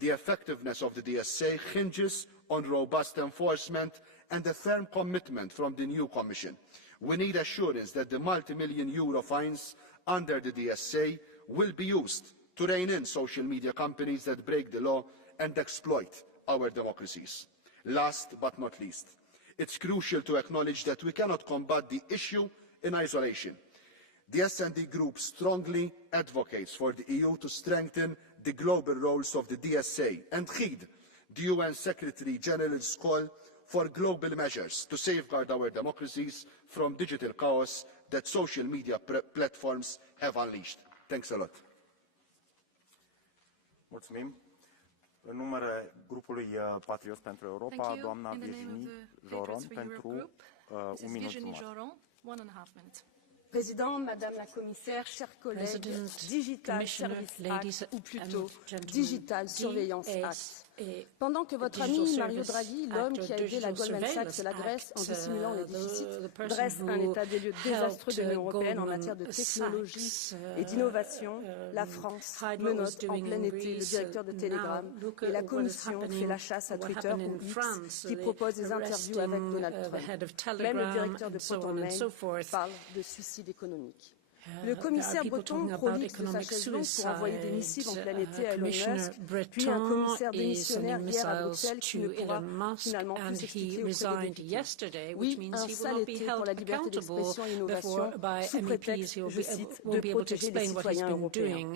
the effectiveness of the DSA hinges on robust enforcement and a firm commitment from the new Commission. We need assurance that the multi-million euro fines under the DSA will be used to rein in social media companies that break the law and exploit our democracies. Last but not least, it's crucial to acknowledge that we cannot combat the issue in isolation. The S&D Group strongly advocates for the EU to strengthen the global roles of the DSA and heed the UN Secretary General's call for global measures to safeguard our democracies from digital chaos that social media platforms have unleashed. Thanks a lot. Mulțumim. În numele grupului Patriot pentru Europa, doamna Virginie Joron, pentru un minut jumătate. Président, Madame la Commissaire, chers collègues, Digital Service Act, ou plutôt Digital Surveillance Act. Pendant que votre ami Mario Draghi, l'homme qui a aidé la Goldman Sachs et la Grèce en dissimulant les déficits, dresse un état des lieux désastreux de l'Union européenne en matière de technologie et d'innovation, la France menotte en plein été le directeur de Telegram et la Commission fait la chasse à Twitter ou X qui propose des interviews avec Donald Trump. Même le directeur de Proton Mail parle de suicide économique. Le commissaire breton profite de sa chaise longue pour envoyer des missiles en plein été à Elon Musk, puis un commissaire démissionnaire hier à Bruxelles qui ne pourra finalement plus s'expliquer auprès des députés. Oui, un sale été pour la liberté d'expression et l'innovation, sous prétexte, je cite, de protéger les citoyens européens.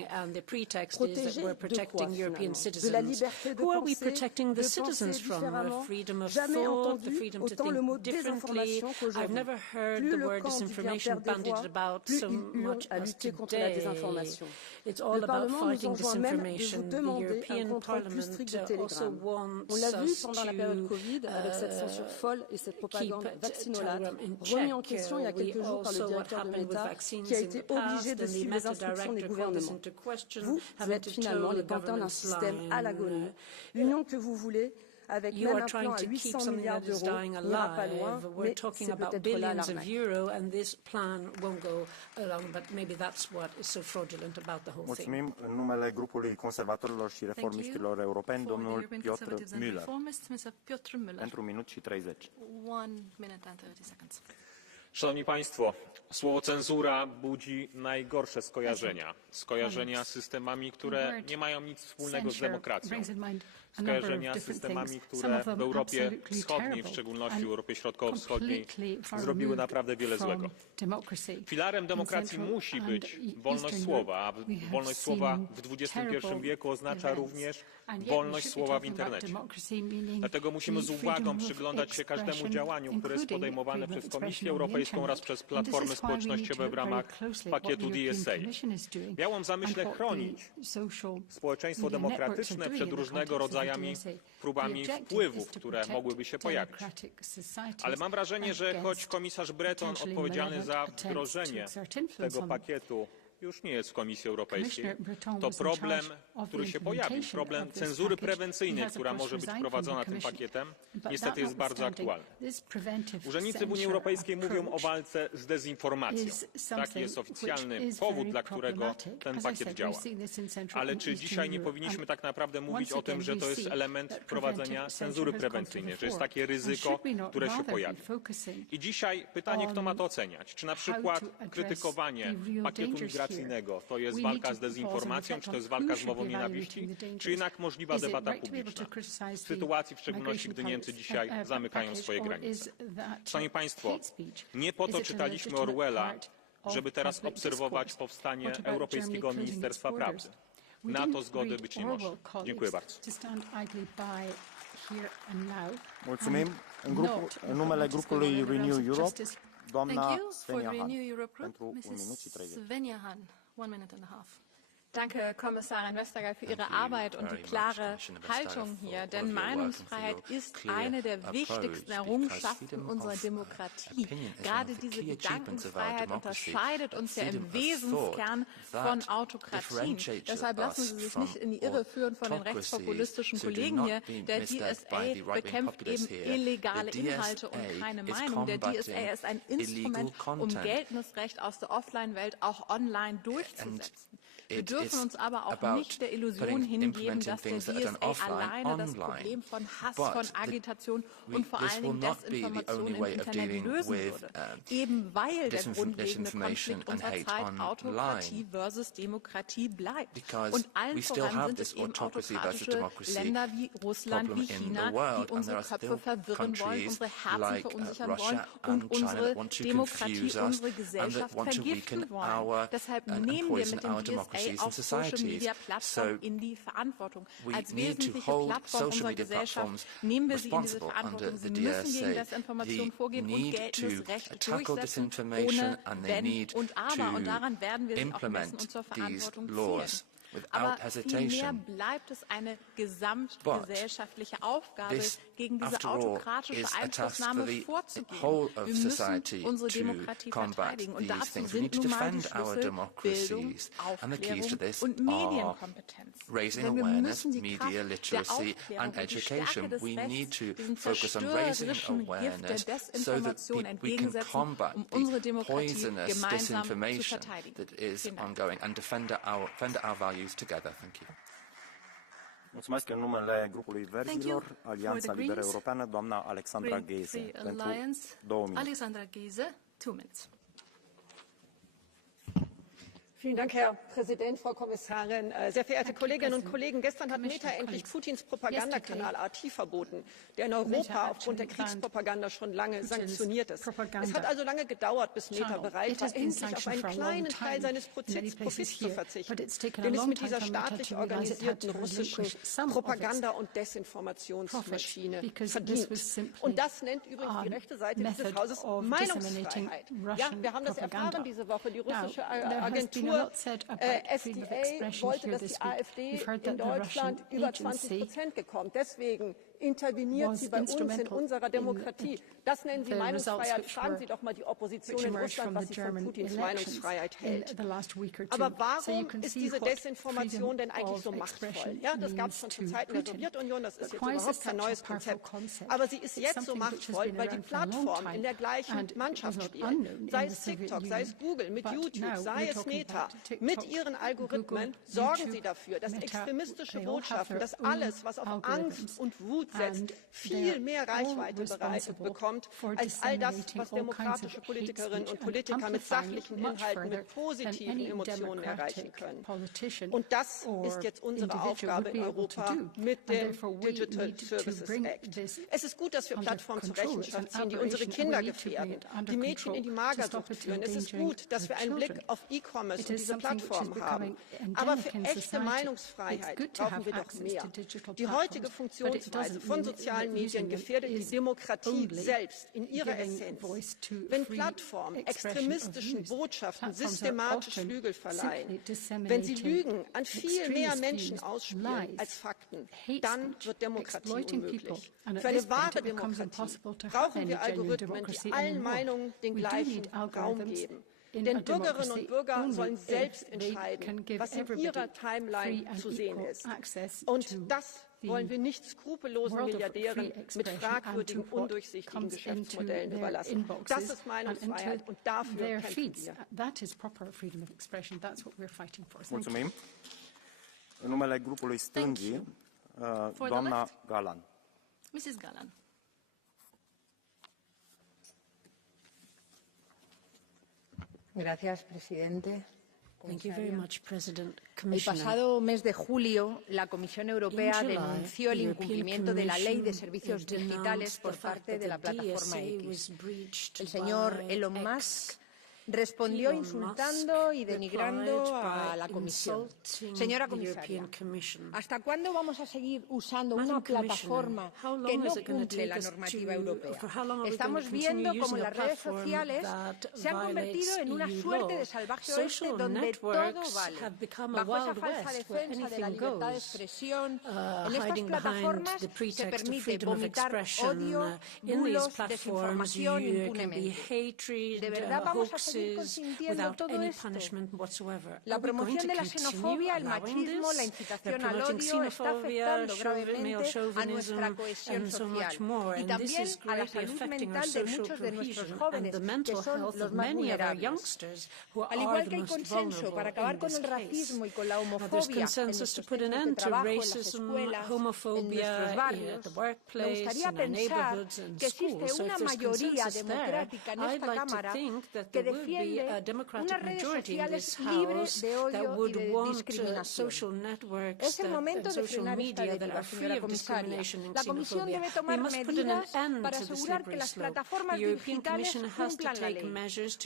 Protéger de quoi, finalement? De la liberté de penser différemment. Jamais entendu autant le mot désinformation qu'aujourd'hui. Plus le camp du bien perd des voix, plus il hurle à lutter contre la désinformation. Le Parlement nous enjoint même de vous demander un contrôle plus strict de Telegram. On l'a vu pendant la période Covid avec cette censure folle et cette propagande vaccinolâtre, remis en question il y a quelques jours par le directeur de Meta qui a été obligé de suivre les instructions des gouvernements. Vous êtes finalement les pantins d'un système à l'agonie. L'union que vous voulez, avec même un plan à 800 milliards d'euros, n'ira pas loin, mais c'est peut-être là l'arnaque. Mulțumim. În numele grupului conservatorilor și reformiștilor europeni, domnul Piotr Müller. Pentru un minut și 30. Szanowni Państwo, słowo cenzura budzi najgorsze skojarzenia. Skojarzenia z systemami, które nie mają nic wspólnego z demokracją. Skojarzenia z systemami, które w Europie Wschodniej, w szczególności w Europie Środkowo-Wschodniej, zrobiły naprawdę wiele złego. Filarem demokracji musi być wolność słowa, a wolność słowa w XXI wieku oznacza również wolność słowa w internecie. Dlatego musimy z uwagą przyglądać się każdemu działaniu, które jest podejmowane przez Komisję Europejską oraz przez platformy społecznościowe w ramach pakietu DSA. Miał on w zamyśle chronić społeczeństwo demokratyczne przed różnego rodzaju próbami wpływów, które mogłyby się pojawić. Ale mam wrażenie, że choć komisarz Breton odpowiedzialny za wdrożenie tego pakietu już nie jest w Komisji Europejskiej, to problem, który się pojawi, problem cenzury prewencyjnej, która może być wprowadzona tym pakietem, niestety jest bardzo aktualny. Urzędnicy w Unii Europejskiej mówią o walce z dezinformacją. Taki jest oficjalny powód, dla którego ten pakiet działa. Ale czy dzisiaj nie powinniśmy tak naprawdę mówić o tym, że to jest element wprowadzenia cenzury prewencyjnej, że jest takie ryzyko, które się pojawi? I dzisiaj pytanie, kto ma to oceniać? Czy na przykład krytykowanie pakietu migracyjnego to jest walka z dezinformacją, czy to jest walka z mową nienawiści, czy jednak możliwa debata publiczna w sytuacji, w szczególności gdy Niemcy dzisiaj zamykają swoje granice. Szanowni Państwo, nie po to czytaliśmy Orwella, żeby teraz obserwować powstanie Europejskiego Ministerstwa Prawdy. Na to zgody być nie może. Dziękuję bardzo. Mulțumim. În numele grupului Renew Europe, doamna Svenja Han, pentru 1 minut și 30. Danke, Kommissarin Vestager, für Ihre Arbeit und die klare Haltung hier. Denn Meinungsfreiheit ist eine der wichtigsten Errungenschaften unserer Demokratie. Gerade diese Gedankenfreiheit unterscheidet uns ja im Wesenskern von Autokratien. Deshalb lassen Sie sich nicht in die Irre führen von den rechtspopulistischen Kollegen hier. Der DSA bekämpft eben illegale Inhalte und keine Meinung. Der DSA ist ein Instrument, um geltendes Recht aus der Offline-Welt auch online durchzusetzen. Wir dürfen uns aber auch nicht der Illusion hingeben, dass der DSA alleine das Problem von Hass, von Agitation und vor allen Dingen Desinformation im Internet lösen würde. Eben weil der grundlegende Konflikt unserer Zeit Autokratie versus Demokratie bleibt. Und allen voran sind es eben autokratische Länder wie Russland, wie China, die unsere Köpfe verwirren wollen, unsere Herzen verunsichern wollen und unsere Demokratie, unsere Gesellschaft vergiften wollen. Deshalb nehmen wir mit dem DSA auch Social-Media-Plattformen in die Verantwortung. Als wesentliche Plattform unserer Gesellschaft nehmen wir sie in diese Verantwortung. Sie müssen gegen Desinformation vorgehen und geltendes Recht durchsetzen, ohne Wenn und Aber. Und daran werden wir sie auch messen und zur Verantwortung ziehen. without hesitation. Bleibt es eine gesamtgesellschaftliche Aufgabe, gegen diese autokratische Einflussnahme vorzugehen. Wir müssen unsere Demokratie verteidigen und dazu sind nun mal die Schlüssel Bildung, Aufklärung und Medienkompetenz. Raising awareness, media literacy and education. We need to focus on raising awareness so that we can combat the poisonous disinformation that is ongoing and defend our values together. Thank you. Mulțumesc în numele grupului Verzilor, Alianța Liberă Europeană, doamna Alexandra Gheze. Pentru 2 minute. Alexandra Gheze, 2 minutes. Vielen Dank, Herr Präsident, Frau Kommissarin, sehr verehrte Kolleginnen und Kollegen! Gestern hat Meta endlich Putins Propagandakanal RT verboten, der in Europa aufgrund der Kriegspropaganda schon lange sanktioniert ist. Es hat also lange gedauert, bis Meta bereit war, endlich auf einen kleinen Teil seines Profits zu verzichten, den es mit dieser staatlich organisierten russischen Propaganda- und Desinformationsmaschine verdient. Und das nennt übrigens die rechte Seite dieses Hauses Meinungsfreiheit. Ja, wir haben das erfahren diese Woche. Die russische Agentur FDA wollte, dass die AfD in Deutschland über 20% bekommt. Deswegen interveniert sie bei uns in unserer Demokratie. Das nennen Sie Meinungsfreiheit. Fragen Sie doch mal die Opposition in Russland, was sie von Putins Meinungsfreiheit hält. Aber warum ist diese Desinformation denn eigentlich so machtvoll? Ja, das gab es schon zu Zeiten der Sowjetunion, das ist jetzt überhaupt kein neues Konzept. Aber sie ist jetzt so machtvoll, weil die Plattformen in der gleichen Mannschaft spielen. Sei es TikTok, sei es Google, mit YouTube, sei es Meta. Mit ihren Algorithmen sorgen sie dafür, dass extremistische Botschaften, dass alles, was auf Angst und Wut setzt, viel mehr Reichweite bekommt, als all das, was demokratische Politikerinnen und Politiker mit sachlichen Inhalten, mit positiven Emotionen erreichen können. Und das ist jetzt unsere Aufgabe in Europa mit dem Digital Services Act. Es ist gut, dass wir Plattformen zur Rechenschaft ziehen, die unsere Kinder gefährden, die Mädchen in die Magersucht führen. Es ist gut, dass wir einen Blick auf E-Commerce und diese Plattformen haben. Aber für echte Meinungsfreiheit brauchen wir doch mehr. Die heutige Funktionsweise von sozialen Medien gefährdet die Demokratie selbst in ihrer Essenz. Wenn Plattformen extremistischen Botschaften systematisch Flügel verleihen, wenn sie Lügen an viel mehr Menschen ausspielen als Fakten, dann wird Demokratie unmöglich. Für eine wahre Demokratie brauchen wir Algorithmen, die allen Meinungen den gleichen Raum geben. Denn Bürgerinnen und Bürger sollen selbst entscheiden, was in ihrer Timeline zu sehen ist. Und das wollen wir nicht skrupellosen Milliardären mit fragwürdigen, undurchsichtigen Geschäftsmodellen überlassen. Das ist Meinungsfreiheit und dafür kämpfen wir. Mulțumim. În numele grupului Stângii, doamna Galan. Mrs. Galan. Señor presidente. Thank you very much, President. El pasado mes de julio, la Comisión Europea denunció el incumplimiento de la Ley de Servicios Digitales por parte de la plataforma X. El señor Elon Musk respondió insultando y denigrando a la Comisión. Señora Comisaria, ¿hasta cuándo vamos a seguir usando una plataforma que no cumple la normativa europea? Estamos viendo cómo las redes sociales se han convertido en una suerte de salvaje oeste donde todo vale. Bajo esa falsa defensa de la libertad de expresión, en estas plataformas se permite vomitar odio, bulos, desinformación impunemente. ¿De verdad vamos a seguir consintiendo todo esto? La promoción de la xenofobia, el machismo, la incitación al odio está afectando gravemente a nuestra cohesión social y también a la salud mental de muchos de nuestros jóvenes, que son los más vulnerables. Al igual que hay consenso para acabar con el racismo y con la homofobia en nuestros centros de trabajo, en las escuelas, en nuestros barrios, me gustaría pensar que existe una mayoría democrática en esta Cámara que defiende unas redes sociales libres de odio y de discriminación. Es el momento de frenar esta deriva, señora Comisaria. La Comisión debe tomar medidas para asegurar que las plataformas digitales cumplan la ley.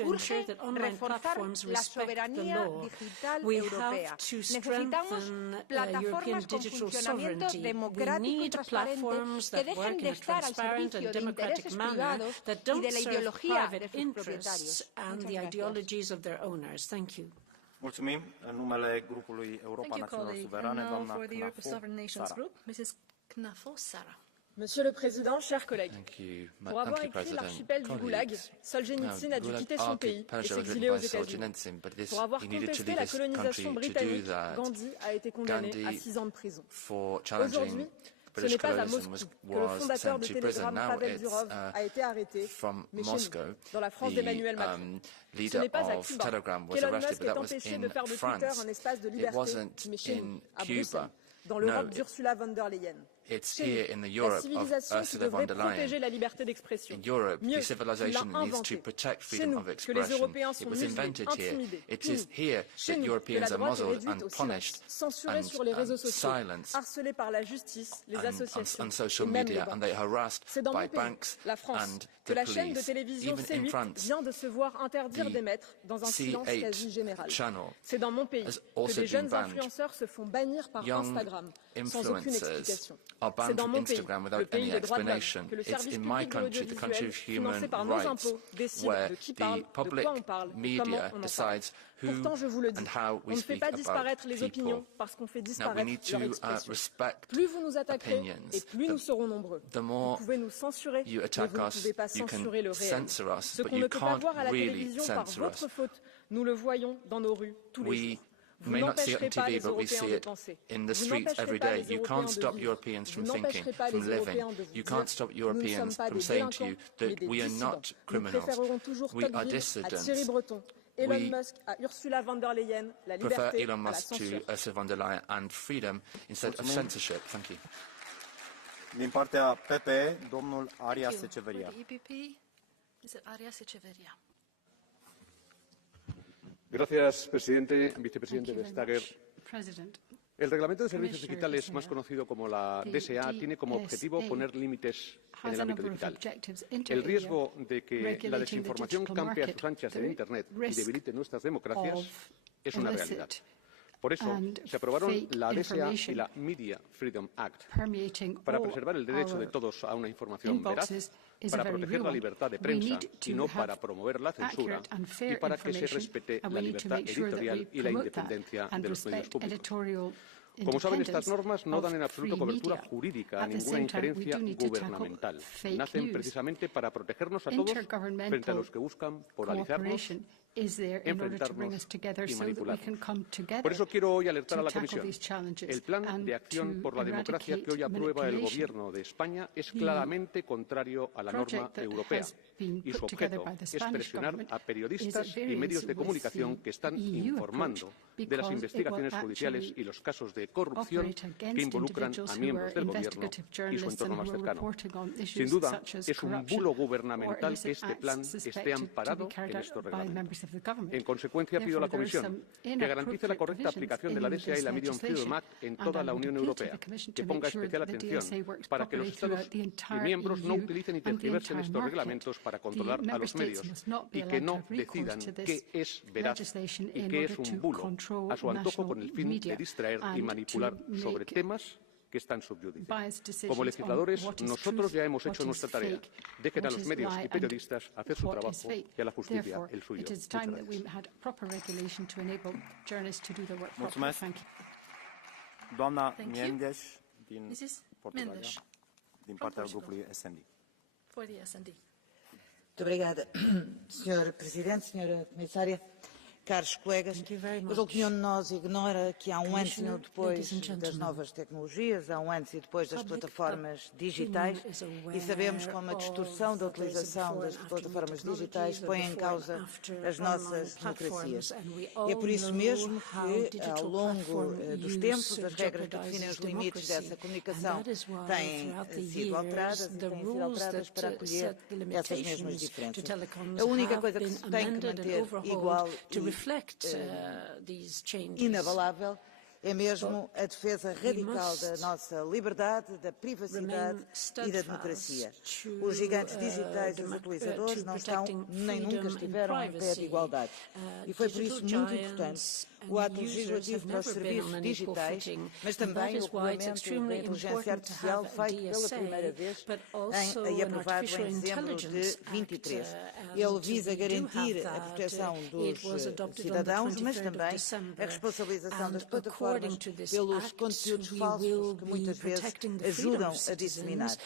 Urge reforzar la soberanía digital europea. Necesitamos plataformas con funcionamiento democrático y transparente que dejen de estar al servicio de intereses privados y de la ideología de sus propietarios. Of their owners. Thank you. Mulțumim. În numele grupului Europa Națiunilor Suverane, doamna Sara. Monsieur le Président, chers collègues, pour avoir écrit l'archipel du Goulag, Solzhenitsyn a dû quitter son pays et s'exiler aux États-Unis. Pour avoir contesté la colonisation britannique, Gandhi a été condamné à 6 ans de prison. Aujourd'hui, ce n'est pas à Moscou que le fondateur de Telegram, Pavel Durov, a été arrêté, mais chez nous, dans la France d'Emmanuel Macron. Ce n'est pas à Cuba qu'Elon Musk est empêché de faire de Twitter un espace de liberté, mais chez nous, à Bruxelles, dans l'Europe d'Ursula von der Leyen. Chez nous, la civilisation qui devrait protéger la liberté d'expression. Mieux, tu l'as inventé. Chez nous, que les Européens sont muselés, intimidés, punis. Chez nous, que la droite est réduite au silence, censurée sur les réseaux sociaux, harcelée par la justice, les associations et même les banques. C'est dans mon pays, la France, que la chaîne de télévision C8 vient de se voir interdire d'émettre dans un silence quasi général. C'est dans mon pays que des jeunes influenceurs se font bannir par Instagram sans aucune explication. C'est dans mon pays, le pays de droit de l'homme, que le service public de l'audiovisuel, financé par nos impôts, décide de qui parle, de quoi on parle et comment on en parle. Pourtant, je vous le dis, on ne fait pas disparaître les opinions parce qu'on fait disparaître leur expression. Plus vous nous attaquerez et plus nous serons nombreux. Vous pouvez nous censurer, mais vous ne pouvez pas censurer le réel. Ce qu'on ne peut pas voir à la télévision par votre faute, nous le voyons dans nos rues tous les jours. You may not see it on TV, but we see it in the streets every day. You can't stop Europeans from thinking, from living. You can't stop Europeans from saying to you that we are not criminals. We are dissidents. Elon Musk à Ursula von der Leyen, la Prefer liberté Elon à la Musk censure. to Ursula von der Leyen and freedom instead of censorship. Thank you. Din partea PPE, domnul Arias Seceveria. Gracias, presidente, vicepresidente Vestager. El Reglamento de Servicios Digitales, más conocido como la DSA, tiene como objetivo poner límites en el ámbito digital. El riesgo de que la desinformación campe a sus anchas en Internet y debilite nuestras democracias es una realidad. Por eso se aprobaron la DSA y la Media Freedom Act para preservar el derecho de todos a una información veraz, para proteger la libertad de prensa y no para promover la censura, y para que se respete la libertad editorial y la independencia de los medios públicos. Como saben, estas normas no dan en absoluto cobertura jurídica a ninguna injerencia gubernamental. Nacen precisamente para protegernos a todos frente a los que buscan polarizarnos, enfrentarnos y manipularnos. Por eso quiero hoy alertar a la Comisión. El Plan de Acción por la Democracia que hoy aprueba el Gobierno de España es claramente contrario a la norma europea y su objeto es presionar a periodistas y medios de comunicación que están informando de las investigaciones judiciales y los casos de corrupción que involucran a miembros del Gobierno y su entorno más cercano. Sin duda, es un bulo gubernamental que este plan esté amparado en estos reglamentos. En consecuencia, pido a la Comisión que garantice la correcta aplicación de la DSA y la Medium Freedom Act en toda la Unión Europea, que ponga especial atención para que los Estados miembros no utilicen y tergiversen estos reglamentos para controlar a los medios y que no decidan qué es veraz y qué es un bulo a su antojo con el fin de distraer y manipular sobre temas que están subyudice. Como legisladores, nosotros ya hemos hecho nuestra tarea. Dejen a los medios y periodistas hacer su trabajo y a la justicia el suyo. Mulțumesc. Doamna Mendes din Portugalia, din partea grupului SND. Muito obrigada, Sr. Presidente, Sra. Comissária. Caros colegas, eu julgo que nenhum de nós ignora que há antes e depois das novas tecnologias, há antes e depois das plataformas digitais e sabemos como a distorção da utilização das plataformas digitais põe em causa as nossas democracias. E é por isso mesmo que, ao longo dos tempos, as regras que definem os limites dessa comunicação têm sido alteradas e têm sido alteradas para acolher essas mesmas diferenças. A única coisa que se tem que manter igual inabalável é mesmo a defesa radical da nossa liberdade, da privacidade e da democracia. Os gigantes digitais e os utilizadores não estão nem nunca estiveram em pé de igualdade. E foi por isso muito importante o ato legislativo para os serviços digitais, mas também o regulamento da inteligência artificial feito pela primeira vez e aprovado em dezembro de 23. Ele visa garantir a proteção dos cidadãos, mas também a responsabilização das plataformas pelos conteúdos falsos que muitas vezes ajudam a disseminar.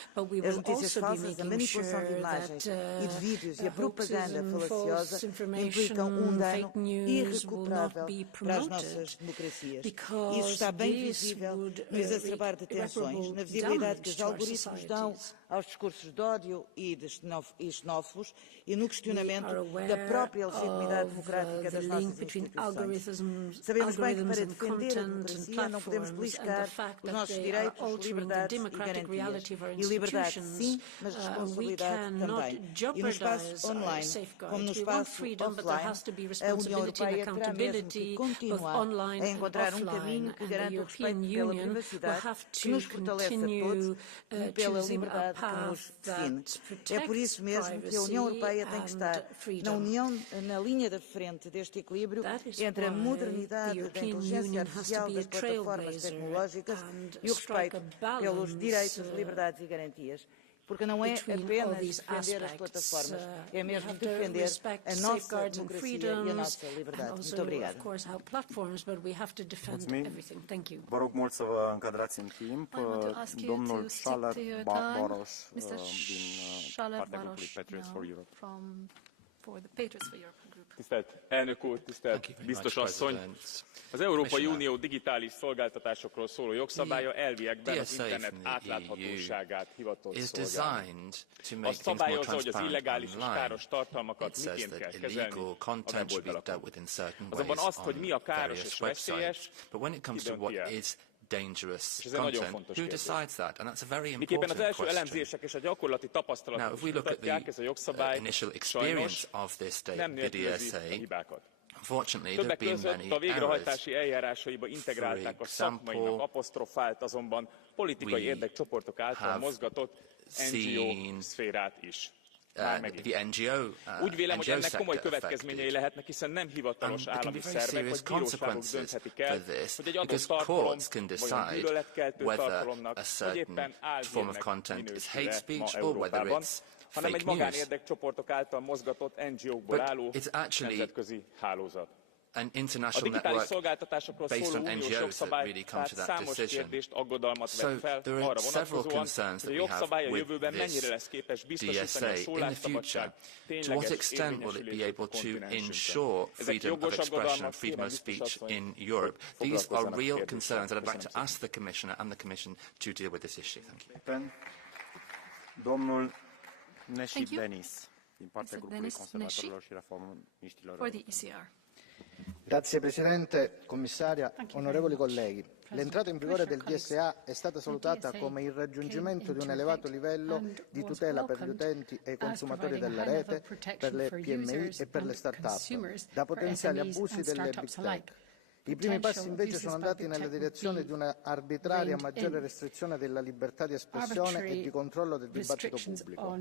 As notícias falsas, a manipulação de imagens e de vídeos e a propaganda falaciosa implicam um dano irrecuperável para as nossas democracias. Isso está bem visível no exacerbar de tensões, na visibilidade que os algoritmos dão aos discursos de ódio e xenófobos e no questionamento da própria legitimidade democrática das nossas instituições. Sabemos bem que para defender a democracia não podemos beliscar os nossos direitos, liberdades e garantias. E liberdade sim, mas responsabilidade também. E no espaço online, como no espaço offline, a União Europeia terá mesmo que continuar a encontrar um caminho que garanta o respeito pela privacidade, que nos fortaleça a todos e pela liberdade que nos define. É por isso mesmo que a União Europeia tem que estar na linha da frente deste equilíbrio entre a modernidade da inteligência artificial das plataformas tecnológicas e o respeito pelos direitos, liberdades e garantias. Porque não é apenas defender as plataformas, é mesmo defender a nossa democracia e a nossa liberdade. Muito obrigada. Vă rog mult să vă încadrați în timp. Domnul Schaller Baros din partea grupului Patriots for Europe. Tisztelt elnök úr, tisztelt biztos asszony! Az Európai Unió digitális szolgáltatásokról szóló jogszabálya elviekben az internet átláthatóságát hivatott szolgálni. Azt szabályozza, hogy az illegális és káros tartalmakat miként kell kezelni a weboldalakon. Azonban azt, hogy mi a káros és veszélyes, ki dönti el. Dangerous content. Who decides that? And that's a very Miképpen az important első elemzések és a gyakorlati tapasztalatok mutatják, ez a jogszabály sajnos nem nélkülözi a hibákat. Többek között a végrehajtási eljárásaiba integrálták a szakmainak apostrofált, azonban politikai érdekcsoportok által mozgatott NGO szférát is. Úgy vélem, hogy ennek komoly következményei lehetnek, hiszen nem hivatalos állami szervek vagy bíróságok dönthetik el, hogy egy adott tartalom vajon gyűlöletkeltő tartalomnak, vagy éppen álhírnek minősül-e ma Európában, hanem egy magánérdekcsoportok által mozgatott NGO-kból álló nemzetközi hálózat. An international network based on NGOs that really come to that decision. So there are several concerns that we have with this DSA in the future. To what extent will it be able to ensure freedom of expression, freedom of speech in Europe? These are real concerns that I'd like to ask the Commissioner and the Commission to deal with this issue. Thank you. Domnul Neshi Denis, din partea grupului conservatorilor și reformiștilor. Grazie Presidente, Commissaria, onorevoli colleghi. L'entrata in vigore del DSA è stata salutata come il raggiungimento di un elevato livello di tutela per gli utenti e i consumatori della rete, per le PMI e per le start-up, da potenziali abusi delle big tech. I primi passi invece sono andati nella direzione di una arbitraria maggiore restrizione della libertà di espressione e di controllo del dibattito pubblico.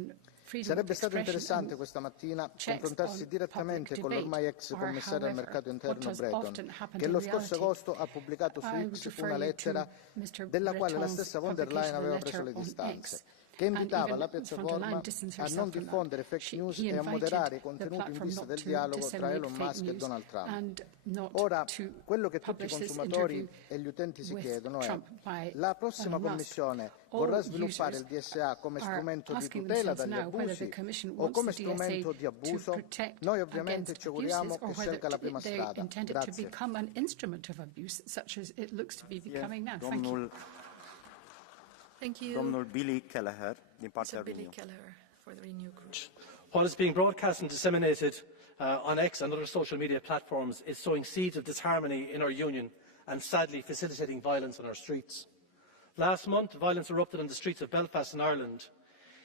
Sarebbe stato interessante questa mattina confrontarsi direttamente con l'ormai ex commissario al mercato interno Breton, che lo scorso agosto ha pubblicato su X una lettera della quale la stessa von der Leyen aveva preso le distanze, che invitava la piattaforma a non diffondere fake news e a moderare i contenuti in vista del dialogo tra Elon Musk e Donald Trump. Ora, quello che tutti i consumatori e gli utenti si chiedono è: la prossima Commissione vorrà sviluppare il DSA come strumento di tutela dagli abusi o come strumento di abuso? Noi ovviamente ci auguriamo che scelga la prima strada. Grazie. Domnul Billy Kelleher, din partea Renew. What is being broadcast and disseminated on X and other social media platforms is sowing seeds of disharmony in our union and sadly facilitating violence on our streets. Last month, violence erupted on the streets of Belfast in Ireland.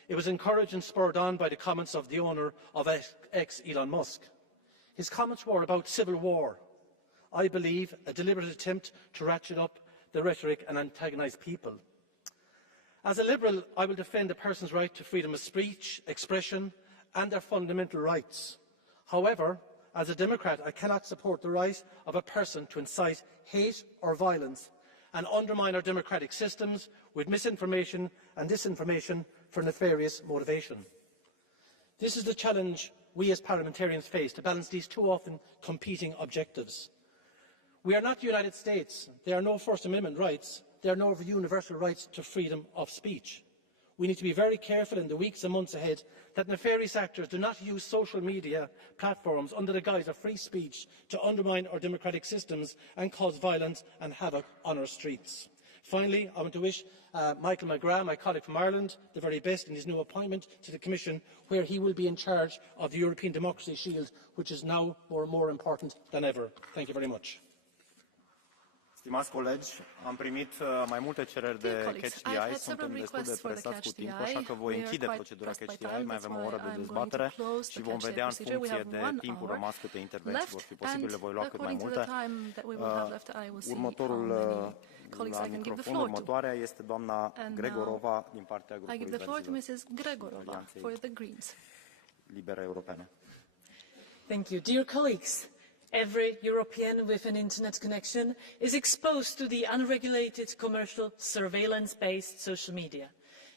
It was encouraged and spurred on by the comments of the owner of X, Elon Musk. His comments were about civil war, I believe, a deliberate attempt to ratchet up the rhetoric and antagonise people. As a Liberal, I will defend a person's right to freedom of speech, expression and their fundamental rights. However, as a Democrat, I cannot support the right of a person to incite hate or violence and undermine our democratic systems with misinformation and disinformation for nefarious motivation. This is the challenge we as parliamentarians face, to balance these too often competing objectives. We are not the United States. There are no First Amendment rights. There are no universal rights to freedom of speech. We need to be very careful in the weeks and months ahead that nefarious actors do not use social media platforms under the guise of free speech to undermine our democratic systems and cause violence and havoc on our streets. Finally, I want to wish Michael McGrath, my colleague from Ireland, the very best in his new appointment to the Commission, where he will be in charge of the European Democracy Shield, which is now more important than ever. Thank you very much. Stimați colegi, am primit mai multe cereri de catch the eye, suntem destul de presați cu timpul, așa că voi închide procedura catch the eye, mai avem o oră de dezbatere și vom vedea în funcție de timpul rămas câte intervenții vor fi posibile, le voi lua cât mai multe. Următoarea este doamna Gregorova din partea grupului Libere Europene. Thank you. Dear colleagues, every European with an internet connection is exposed to the unregulated commercial surveillance-based social media.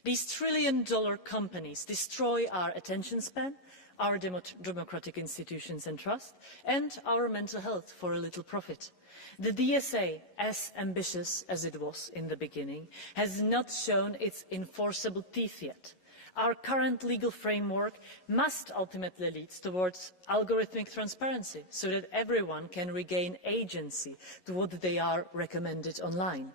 These trillion-dollar companies destroy our attention span, our democratic institutions and trust, and our mental health for a little profit. The DSA, as ambitious as it was in the beginning, has not shown its enforceable teeth yet. Our current legal framework must ultimately lead towards algorithmic transparency so that everyone can regain agency to what they are recommended online.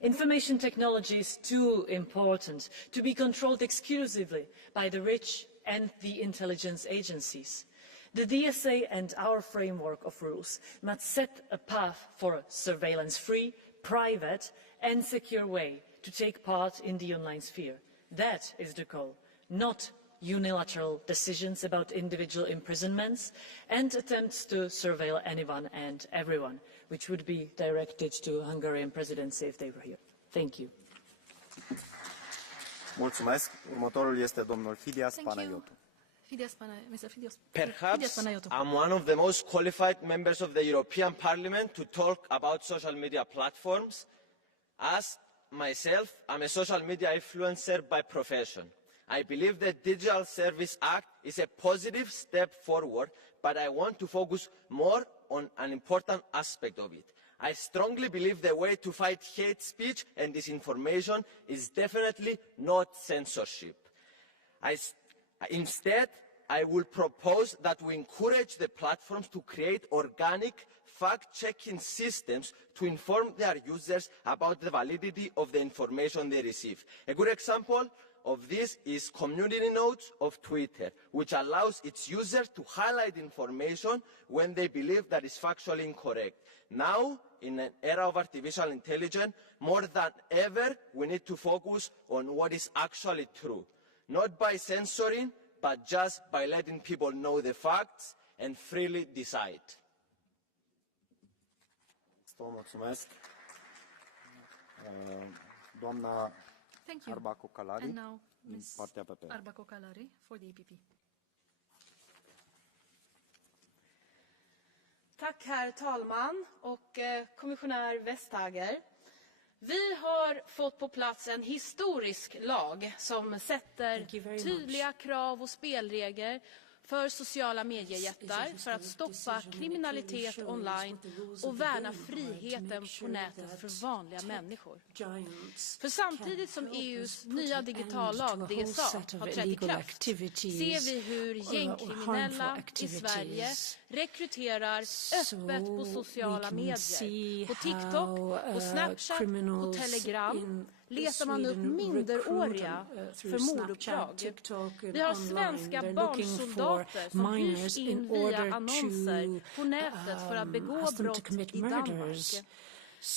Information technology is too important to be controlled exclusively by the rich and the intelligence agencies. The DSA and our framework of rules must set a path for a surveillance-free, private and secure way to take part in the online sphere. That is the goal, not unilateral decisions about individual imprisonments and attempts to surveil anyone and everyone, which would be directed to the Hungarian presidency if they were here. Thank you. Mulțumesc. Următorul este domnul Fidias Panayotou. Perhaps I'm one of the most qualified members of the European Parliament to talk about social media platforms, as myself, I'm a social media influencer by profession. I believe the Digital Service Act is a positive step forward, but I want to focus more on an important aspect of it. I strongly believe the way to fight hate speech and disinformation is definitely not censorship. Instead, I will propose that we encourage the platforms to create organic fact-checking systems to inform their users about the validity of the information they receive. A good example of this is community notes of Twitter, which allows its users to highlight information when they believe that is factually incorrect. Now, in an era of artificial intelligence, more than ever, we need to focus on what is actually true, not by censoring, but just by letting people know the facts and freely decide. Mulțumesc. Doamna Arbako Kalari, din partea PP. Arbako Kalari for the EPP. Tack herr talman och kommissionär Vestager. Vi har fått på plats en historisk lag som sätter tydliga krav och spelregler för sociala mediejättar för att stoppa kriminalitet online och värna friheten på nätet för vanliga människor. För samtidigt som EUs nya digitallag DSA har trätt i kraft ser vi hur gängkriminella i Sverige rekryterar öppet på sociala medier. På TikTok, på Snapchat, på Telegram letar man upp minderåriga för morduppdrag. Vi har svenska barnsoldater som hyrs in via annonser på nätet för att begå brott i Danmark.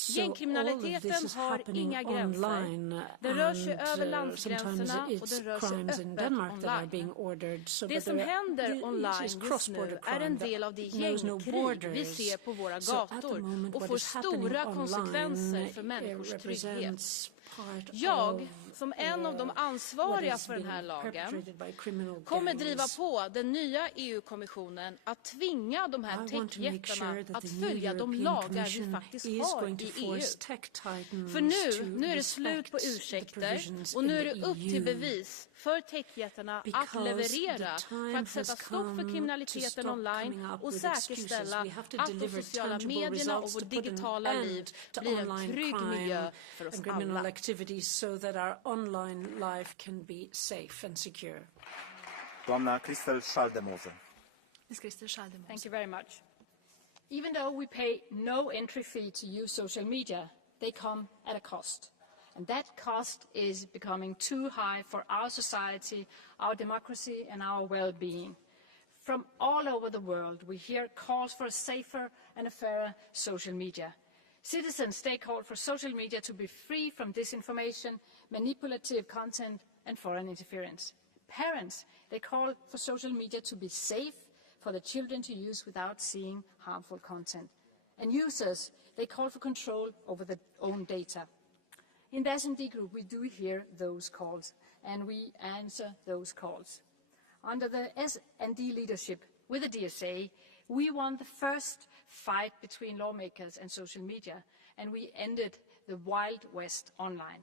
Gängkriminaliteten har inga gränser. Den rör sig över landsgränserna och den rör sig öppet online. Det som händer online just nu är en del av det gängkrig vi ser på våra gator och får stora konsekvenser för människors trygghet. Jag, som en av de ansvariga för den här lagen, kommer driva på den nya EU-kommissionen att tvinga de här techjättarna att följa de lagar vi faktiskt har i EU. För nu är det slut på ursäkter och nu är det upp till bevis för techjättarna att leverera för att sätta stopp för kriminaliteten online och säkerställa att de sociala medierna och vårt digitala liv blir en trygg miljö för oss alla. So that our online life can be safe and secure. Doamna Christel Schaldemose. Thank you very much. Even though we pay no entry fee to use social media, they come at a cost. And that cost is becoming too high for our society, our democracy and our well-being. From all over the world, we hear calls for a safer and a fairer social media. Citizens, they call for social media to be free from disinformation, manipulative content and foreign interference. Parents, they call for social media to be safe for the children to use without seeing harmful content. And users, they call for control over their own data. In the S&D group, we do hear those calls and we answer those calls. Under the S&D leadership with the DSA, we won the first fight between lawmakers and social media, and we ended the Wild West online.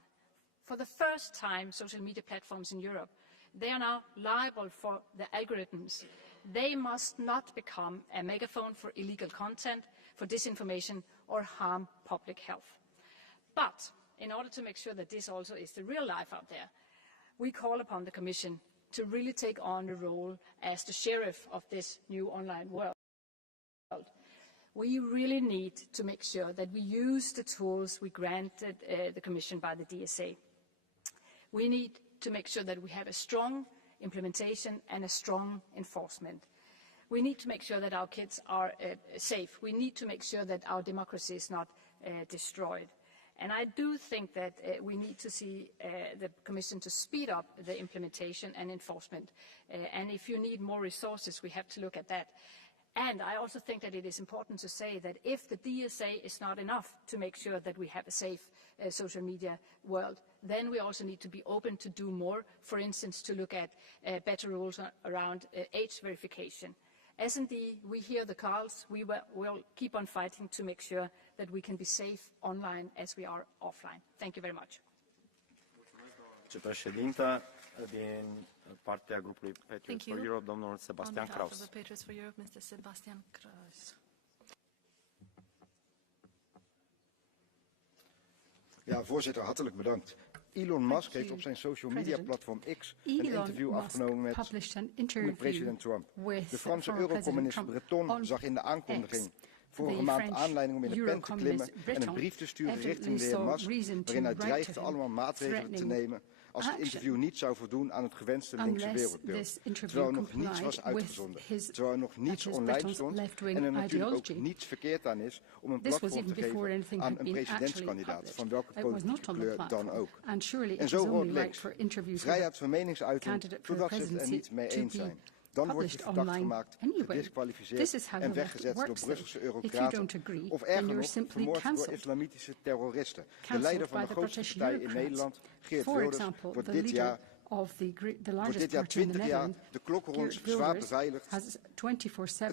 For the first time, social media platforms in Europe, they are now liable for the algorithms. They must not become a megaphone for illegal content, for disinformation, or harm public health. But in order to make sure that this also is the real life out there, we call upon the Commission to really take on the role as the sheriff of this new online world. We really need to make sure that we use the tools we granted the Commission by the DSA. We need to make sure that we have a strong implementation and a strong enforcement. We need to make sure that our kids are safe. We need to make sure that our democracy is not destroyed. And I do think that we need to see the Commission to speed up the implementation and enforcement. And if you need more resources, we have to look at that. And I also think that it is important to say that if the DSA is not enough to make sure that we have a safe social media world, then we also need to be open to do more, for instance, to look at better rules around age verification. S&D, we hear the calls. We will keep on fighting to make sure that we can be safe online as we are offline. Thank you very much. Vicepreședintă, din partea grupului Patriots for Europe, domnul Sebastian Kraus. Ja, voorzitter, hartelijk bedankt. Elon Musk heeft op zijn social media platform X een interview afgenomen met president Trump. De Franse eurocommunist Breton zag in de aankondiging vorige maand aanleiding om in de pen te klimmen en een brief te sturen richting de heer Musk, waarin hij dreigde allemaal maatregelen te nemen als het interview niet zou voldoen aan het gewenste linkse wereldbeeld. Terwijl er nog niets was uitgezonden, terwijl er nog niets online stond en er natuurlijk ook niets verkeerd aan is om een platform te geven aan een presidentskandidaat, van welke politieke kleur dan ook. En zo hoort links. Vrijheid van meningsuiting, totdat ze het er niet mee eens zijn. Dan word je verdacht gemaakt, gedisqualificeerd en weggezet door Brusselse eurocraten. Of erger nog, vermoord door islamitische terroristen. De leider van de grootste partij in Nederland, Geert Wilders, wordt dit jaar 20 jaar de klokkenrond zwaar beveiligd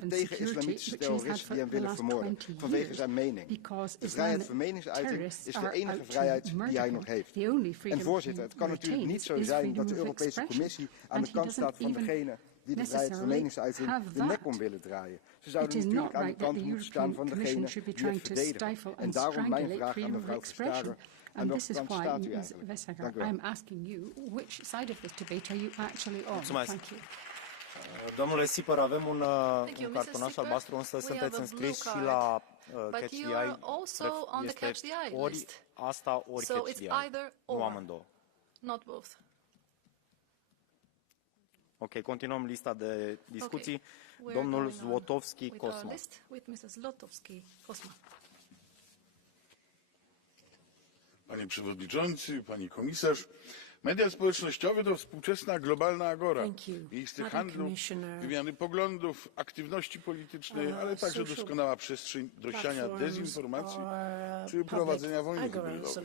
tegen islamitische terroristen die hem willen vermoorden vanwege zijn mening. De vrijheid van meningsuiting is de enige vrijheid die hij nog heeft. En voorzitter, het kan natuurlijk niet zo zijn dat de Europese Commissie aan de kant staat van degene die de vrijheid van meningsuiting de nek om willen draaien. Ze zouden natuurlijk aan de kant moeten staan van degene die het verdedigen. En daarom mijn vraag aan mevrouw Vestager. En welke kant staat u eigenlijk? Dank u wel. Mulțumesc. Domnule Sipăr, avem un cartonaș albastru, însă sunteți înscris și la Catch the Eye. Este ori asta, ori Catch the Eye. Nu amândouă. Not both. Ok, continuăm lista de discuții. Domnul Złotowski, Cosma. Panie Przewodniczący, Pani Komisarz! Media społecznościowe to współczesna globalna agora, miejsce handlu, wymiany poglądów, aktywności politycznej, ale także doskonała przestrzeń do siania dezinformacji czy prowadzenia wojny hybrydowej.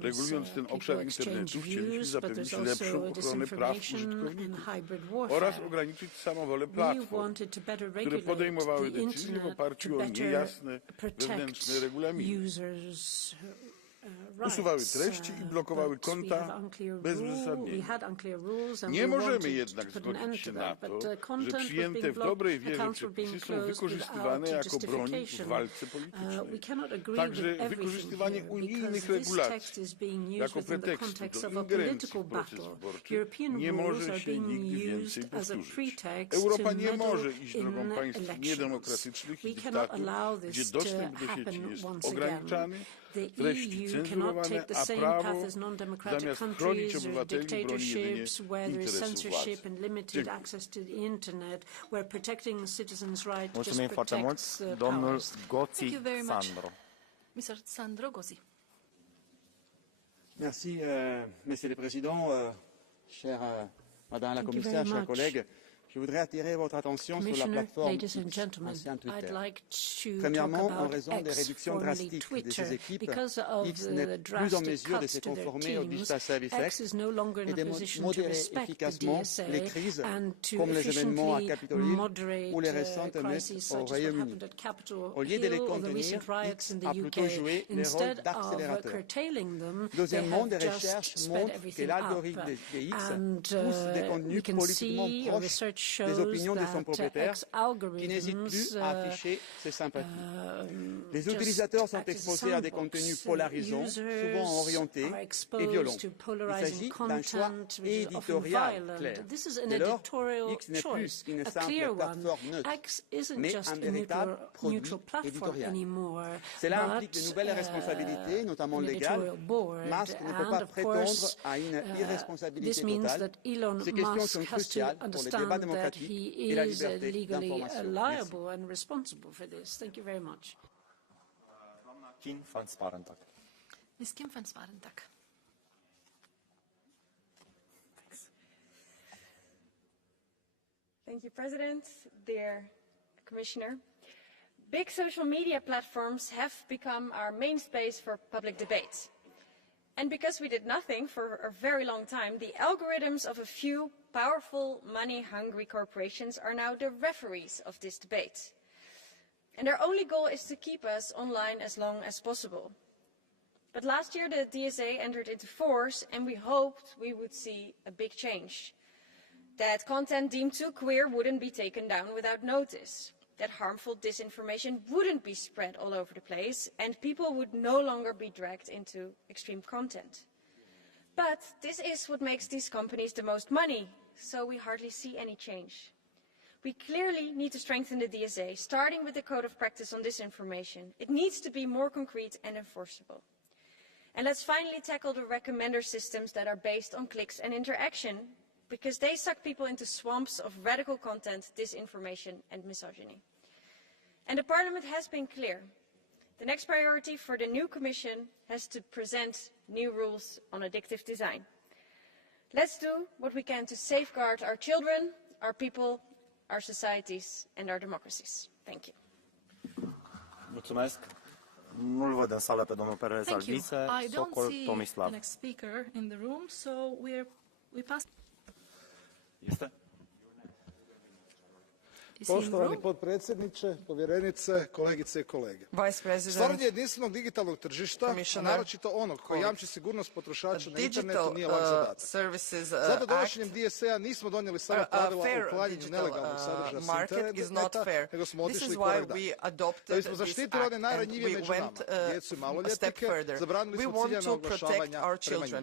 Regulując ten obszar internetu, chcieliśmy zapewnić lepszą ochronę praw użytkowników oraz ograniczyć samowolę platform, które podejmowały decyzje w oparciu o niejasne wewnętrzne regulaminy. Usuwały treści i blokowały konta bez uzasadnienia. Nie możemy jednak zgodzić się na to, że przyjęte w dobrej wierze przepisy są wykorzystywane jako broń w walce politycznej. Także wykorzystywanie unijnych regulacji jako pretekstu do ingerencji w proces wyborczy nie może się nigdy więcej powtórzyć. Europa nie może iść drogą państw niedemokratycznych i dyktatur, gdzie dostęp do sieci jest ograniczany, treści cenzurowane, a prawo zamiast chronić obywateli broni jedynie interesów władzy. Mulțumim foarte mult, domnul Gozi Sandro. Mr. Sandro Gozi. Merci, Monsieur le Président, chère Madame la Commissaire, chers collègues. Je voudrais attirer votre attention sur la plateforme ancien Twitter. Premièrement, en raison des réductions drastiques de ses équipes, X n'est plus en mesure de se conformer au Digital Service Act et de modérer efficacement les crises comme les événements à Capitol Hill ou les récentes émeutes au Royaume-Uni. Au lieu de les contenir, X a plutôt joué le rôle d'accélérateur. Deuxièmement, des recherches montrent que l'algorithme de X pousse des contenus politiquement proches des opinions de son propriétaire qui n'hésite plus à afficher ses sympathies. Les utilisateurs sont exposés à des contenus polarisants, souvent orientés et violents. Il s'agit d'un choix éditorial clair. Dès lors, X n'est plus une simple plateforme neutre, mais un véritable produit éditorial. Cela implique de nouvelles responsabilités, notamment légales. Musk ne peut pas prétendre à une irresponsabilité totale. Ces questions sont cruciales pour le débat démocratique et la liberté d'information. Kim van Sparentak. Ms. Kim van Sparentak. Thank you, President. Dear Commissioner, big social media platforms have become our main space for public debate. And because we did nothing for a very long time, the algorithms of a few powerful, money-hungry corporations are now the referees of this debate. And their only goal is to keep us online as long as possible. But last year the DSA entered into force and we hoped we would see a big change. That content deemed too queer wouldn't be taken down without notice. That harmful disinformation wouldn't be spread all over the place and people would no longer be dragged into extreme content. But this is what makes these companies the most money, so we hardly see any change. We clearly need to strengthen the DSA, starting with the Code of Practice on Disinformation. It needs to be more concrete and enforceable. And let's finally tackle the recommender systems that are based on clicks and interaction, because they suck people into swamps of radical content, disinformation and misogyny. And the Parliament has been clear. The next priority for the new Commission has to present new rules on addictive design. Let's do what we can to safeguard our children, our people, our societies and our democracies. Thank you. Mulțumesc. Nu-l văd în sală pe domnul Perez Albice. Socol Tomislav. The next speaker in the room, so we pass. Este? Poštovani potpredsjedniče, povjerenice, kolegice i kolege. Stvaranje jedinstvenog digitalnog tržišta, a naročito onog koji jamči sigurnost potrošača na internetu, nije lak zadatak. Zato donošenjem DSA nismo donijeli samo pravila o uklanjanju nelegalnog sadržaja s interneta, nego smo otišli korak dalje. Da bismo zaštitili one najranjivije među nama, djecu i maloljetnike, zabranili smo ciljana oglašavanja prema njima.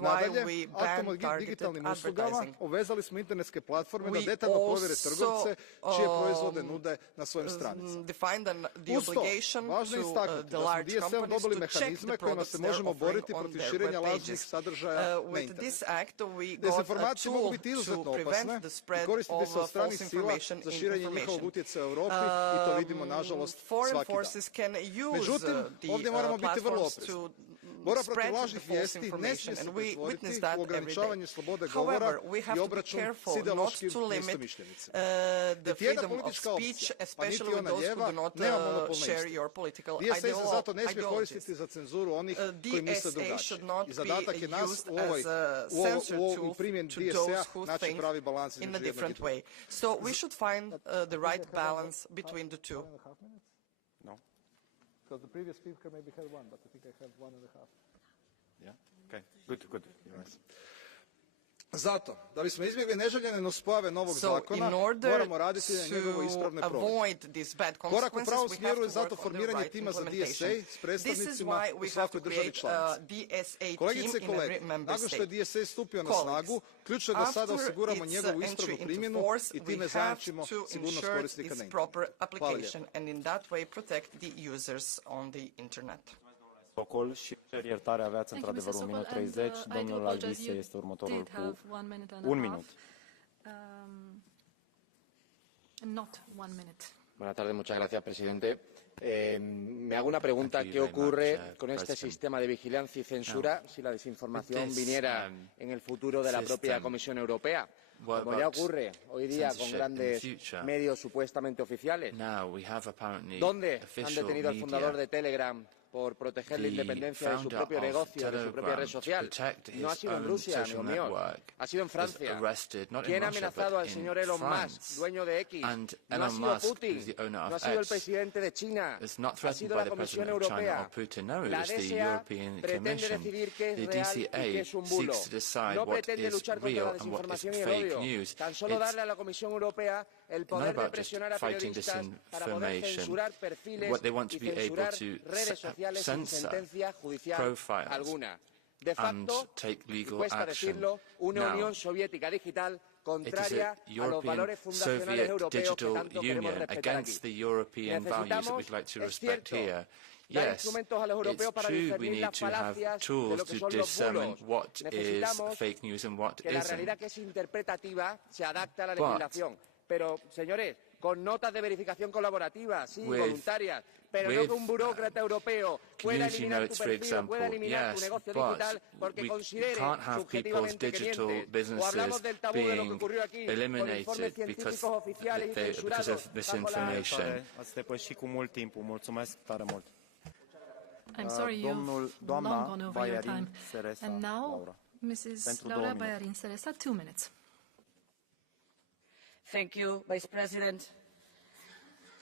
Nadalje, aktom o digitalnim uslugama obvezali smo internetske platforme da detaljno provjere trgovce čije proizvode nude na svojim stranicama. Uz to, važno je istaknuti da smo DSA-om dobili mehanizme kojima se možemo boriti protiv širenja lažnih sadržaja na internetu. Dezinformacije mogu biti izuzetno opasne i koristiti se od stranih sila za širenje njihovog utjecaja u Europi i to vidimo, nažalost, svaki dan. Međutim, ovdje moramo biti vrlo oprezni. spread the false information, and we witness that every day. However, we have to be careful not to limit the freedom of speech, especially with those who do not share your political ideologies. DSA should not be used as a censor tool to those who think in a different way. So we should find the right balance between the two. No. Because the previous speaker maybe had one, but I think I have 1.5. Yeah? Okay. Good. Nice. Zato, da bismo izbjegli neželjene nuspojave novog zakona, moramo raditi na njegovoj ispravnoj provedbi. Korak u pravom smjeru je zato formiranje tima za DSA s predstavnicima u svakoj državi članici. Kolegice i kolege, nakon što je DSA stupio na snagu, ključno je da sada osiguramo njegovu ispravnu primjenu i time zajamčimo sigurnost korisnika na internetu. Protocol și cer iertare, aveați într-adevăr 1 minut 30. Domnul Albise este următorul cu 1 minut. Buenas tardes, muchas gracias, presidente. Me hago una pregunta, ¿qué ocurre con este sistema de vigilancia y censura si la desinformación viniera en el futuro de la propia Comisión Europea? Como ya ocurre hoy día con grandes medios supuestamente oficiales. ¿Dónde han detenido al fundador de Telegram por proteger la independencia de su propio negocio, de su propia red social? No ha sido en Rusia, amigo mío, ha sido en Francia. ¿Quién ha amenazado al señor Elon Musk, dueño de X? No ha sido Putin, no ha sido el presidente de China, ha sido la Comisión Europea. La DSA pretende decidir qué es real y qué es un bulo. No pretende luchar contra la desinformación y el odio. Tan solo darle a la Comisión Europea el poder de presionar a periodistas para poder censurar perfiles y censurar redes sociales sin sentencia judicial alguna. De facto, y cuesta decirlo, una Unión Soviética digital contraria a los valores fundacionales europeos que tanto queremos respetar aquí. Necesitamos, es cierto, dar instrumentos a los europeos para discernir las falacias de lo que son los bulos. Necesitamos que la realidad que es interpretativa se adapte a la legislación. Pero, señores, con notas de verificación colaborativa, sí, voluntarias, pero no que un burócrata europeo pueda eliminar tu perfil o pueda eliminar tu negocio digital porque considere subjetivamente conveniente. O hablamos del tabú de lo que ocurrió aquí con informes científicos oficiales y censurados bajo la... Ați depășit cu mult timpul. Mulțumesc tare mult. I'm sorry, you've long gone over your time. And now, Mrs. Laura Bayarin Seresa, 2 minutes. Thank you, Vice President.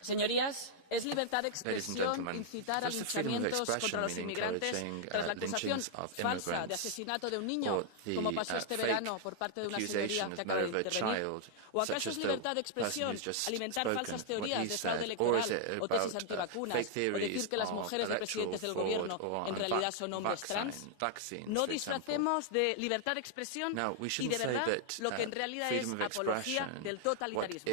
Señorías, es libertad de expresión incitar a linchamientos contra los inmigrantes tras la acusación falsa de asesinato de un niño, como pasó este verano por parte de una señoría que acaba de intervenir. ¿O acaso es libertad de expresión alimentar falsas teorías de fraude electoral o tesis antivacunas o decir que las mujeres de presidentes del gobierno en realidad son hombres trans? No disfracemos de libertad de expresión y de verdad lo que en realidad es apología del totalitarismo.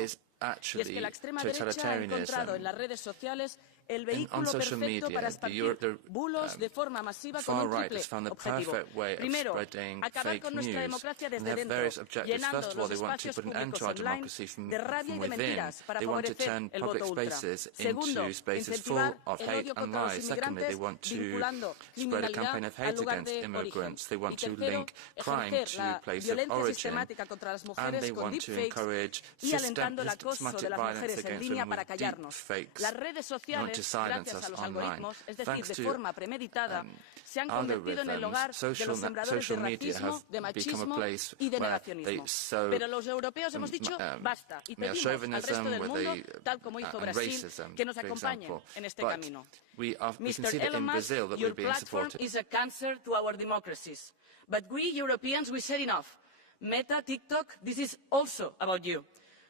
Y es que la extrema derecha ha encontrado en las redes sociales el vehículo perfecto para esparcir bulos de forma masiva con un triple objetivo. Primero, acabar con nuestra democracia desde dentro, llenando los espacios públicos online de rabia y de mentiras para favorecer el voto ultra. Segundo, incentivar el odio contra los inmigrantes, vinculando criminalidad al lugar de origen. Y tercero, ejercer la violencia sistemática contra las mujeres con deepfakes y alentando el acoso de las mujeres en línea para callarnos. Las redes sociales, gracias a los algoritmos, es decir, de forma premeditada, se han convertido en el hogar de los sembradores de racismo, de machismo y de negacionismo. Pero los europeos hemos dicho basta y pedimos al resto del mundo, tal como hizo Brasil, que nos acompañen en este camino. Mr. Elon Musk, your platform is a cancer to our democracies. But we Europeans, we said enough. Meta, TikTok, this is also about you.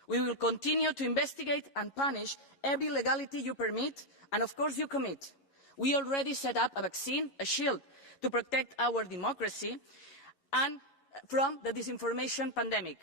We will continue to investigate and punish every illegality you permit and, of course, you commit. We already set up a vaccine, a shield, to protect our democracy and from the disinformation pandemic,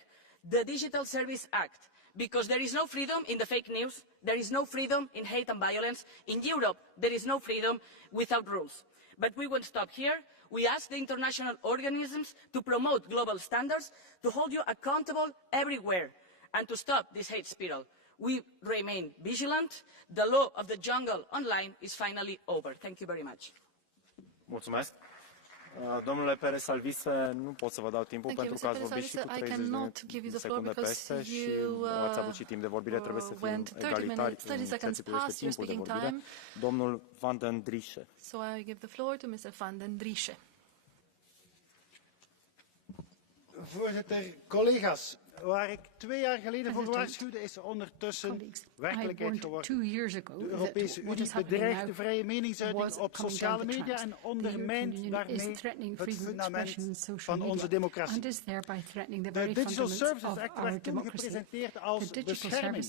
the Digital Service Act, because there is no freedom in the fake news, there is no freedom in hate and violence. In Europe, there is no freedom without rules. But we won't stop here. We ask the international organisms to promote global standards, to hold you accountable everywhere, and to stop this hate spiral. We remain vigilant. The law of the jungle online is finally over. Thank you very much. Mulțumesc. Domnule Perez Alvise, nu pot să vă dau timpul pentru că ați vorbit și cu 30 de secunde peste și ați avut și timp de vorbire, trebuie să fim egalitari în ceea ce privește timpul de vorbire. Domnul Van den Driesche. So I give the floor to Mr. Van den Driesche. Voorzitter, collega's, waar ik 2 jaar geleden voor waarschuwde, is ondertussen werkelijkheid geworden. De Europese Unie bedreigt de vrije meningsuiting op sociale media en ondermijnt daarmee het fundament van onze democratie. De Digital Services Act werd toen gepresenteerd als bescherming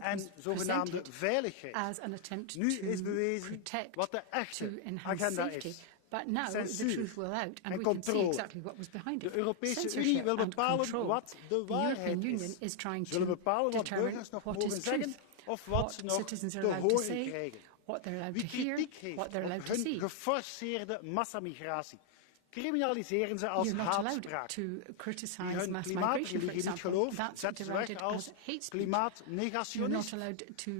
en zogenaamde veiligheid. Nu is bewezen wat de echte agenda is. But now the truth will out, and we can see exactly what was behind it. De Europese Unie wil bepalen wat de waarheid is. Zullen bepalen wat burgers nog mogen zeggen of wat ze nog te horen krijgen. Wie kritiek heeft op hun geforceerde massamigratie, criminaliseren ze als haatspraak. Wie hun klimaatreligie niet gelooft, zet ze weg als klimaatnegationist.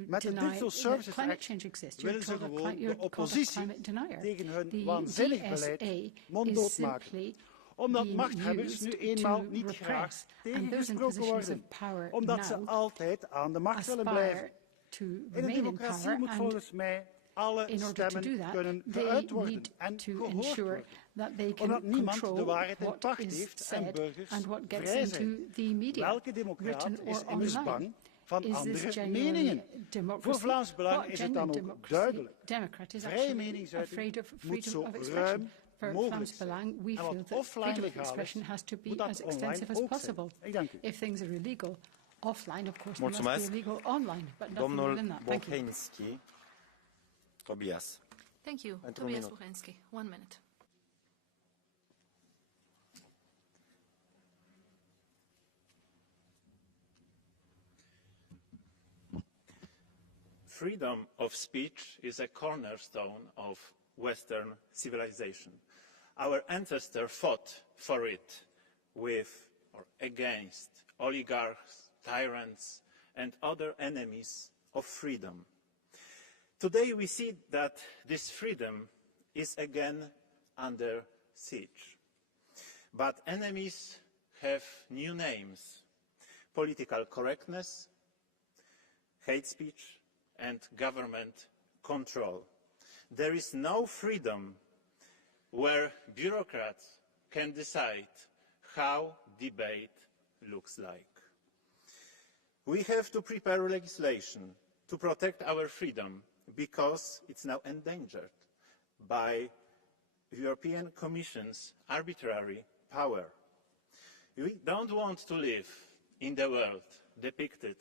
Met de Digital Services Act willen ze gewoon de oppositie tegen hun waanzinnig beleid monddood maken. Omdat machthebbers nu eenmaal niet graag tegengesproken worden. Omdat ze altijd aan de macht willen blijven. In een democratie moet volgens mij alle stemmen kunnen geuit worden en gehoord worden. Omdat niemand de waarheid in pacht heeft en burgers vrij zijn. Welke democraat is immers bang van andere meningen? Voor Vlaams Belang is het dan ook duidelijk. Vrije meningsuiting moet zo ruim mogelijk zijn. En wat offline legaal is, moet dat online ook zijn. Ik dank u. Offline, of course, must be illegal online, but nothing more than that. Thank you. Tobias. Thank you. Tobias Bohensky. 1 minute. Freedom of speech is a cornerstone of Western civilization. Our ancestors fought for it with or against oligarchs, tyrants, and other enemies of freedom. Today we see that this freedom is again under siege. But enemies have new names: political correctness, hate speech, and government control. There is no freedom where bureaucrats can decide how debate looks like. We have to prepare legislation to protect our freedom because it's now endangered by the European Commission's arbitrary power. We don't want to live in the world depicted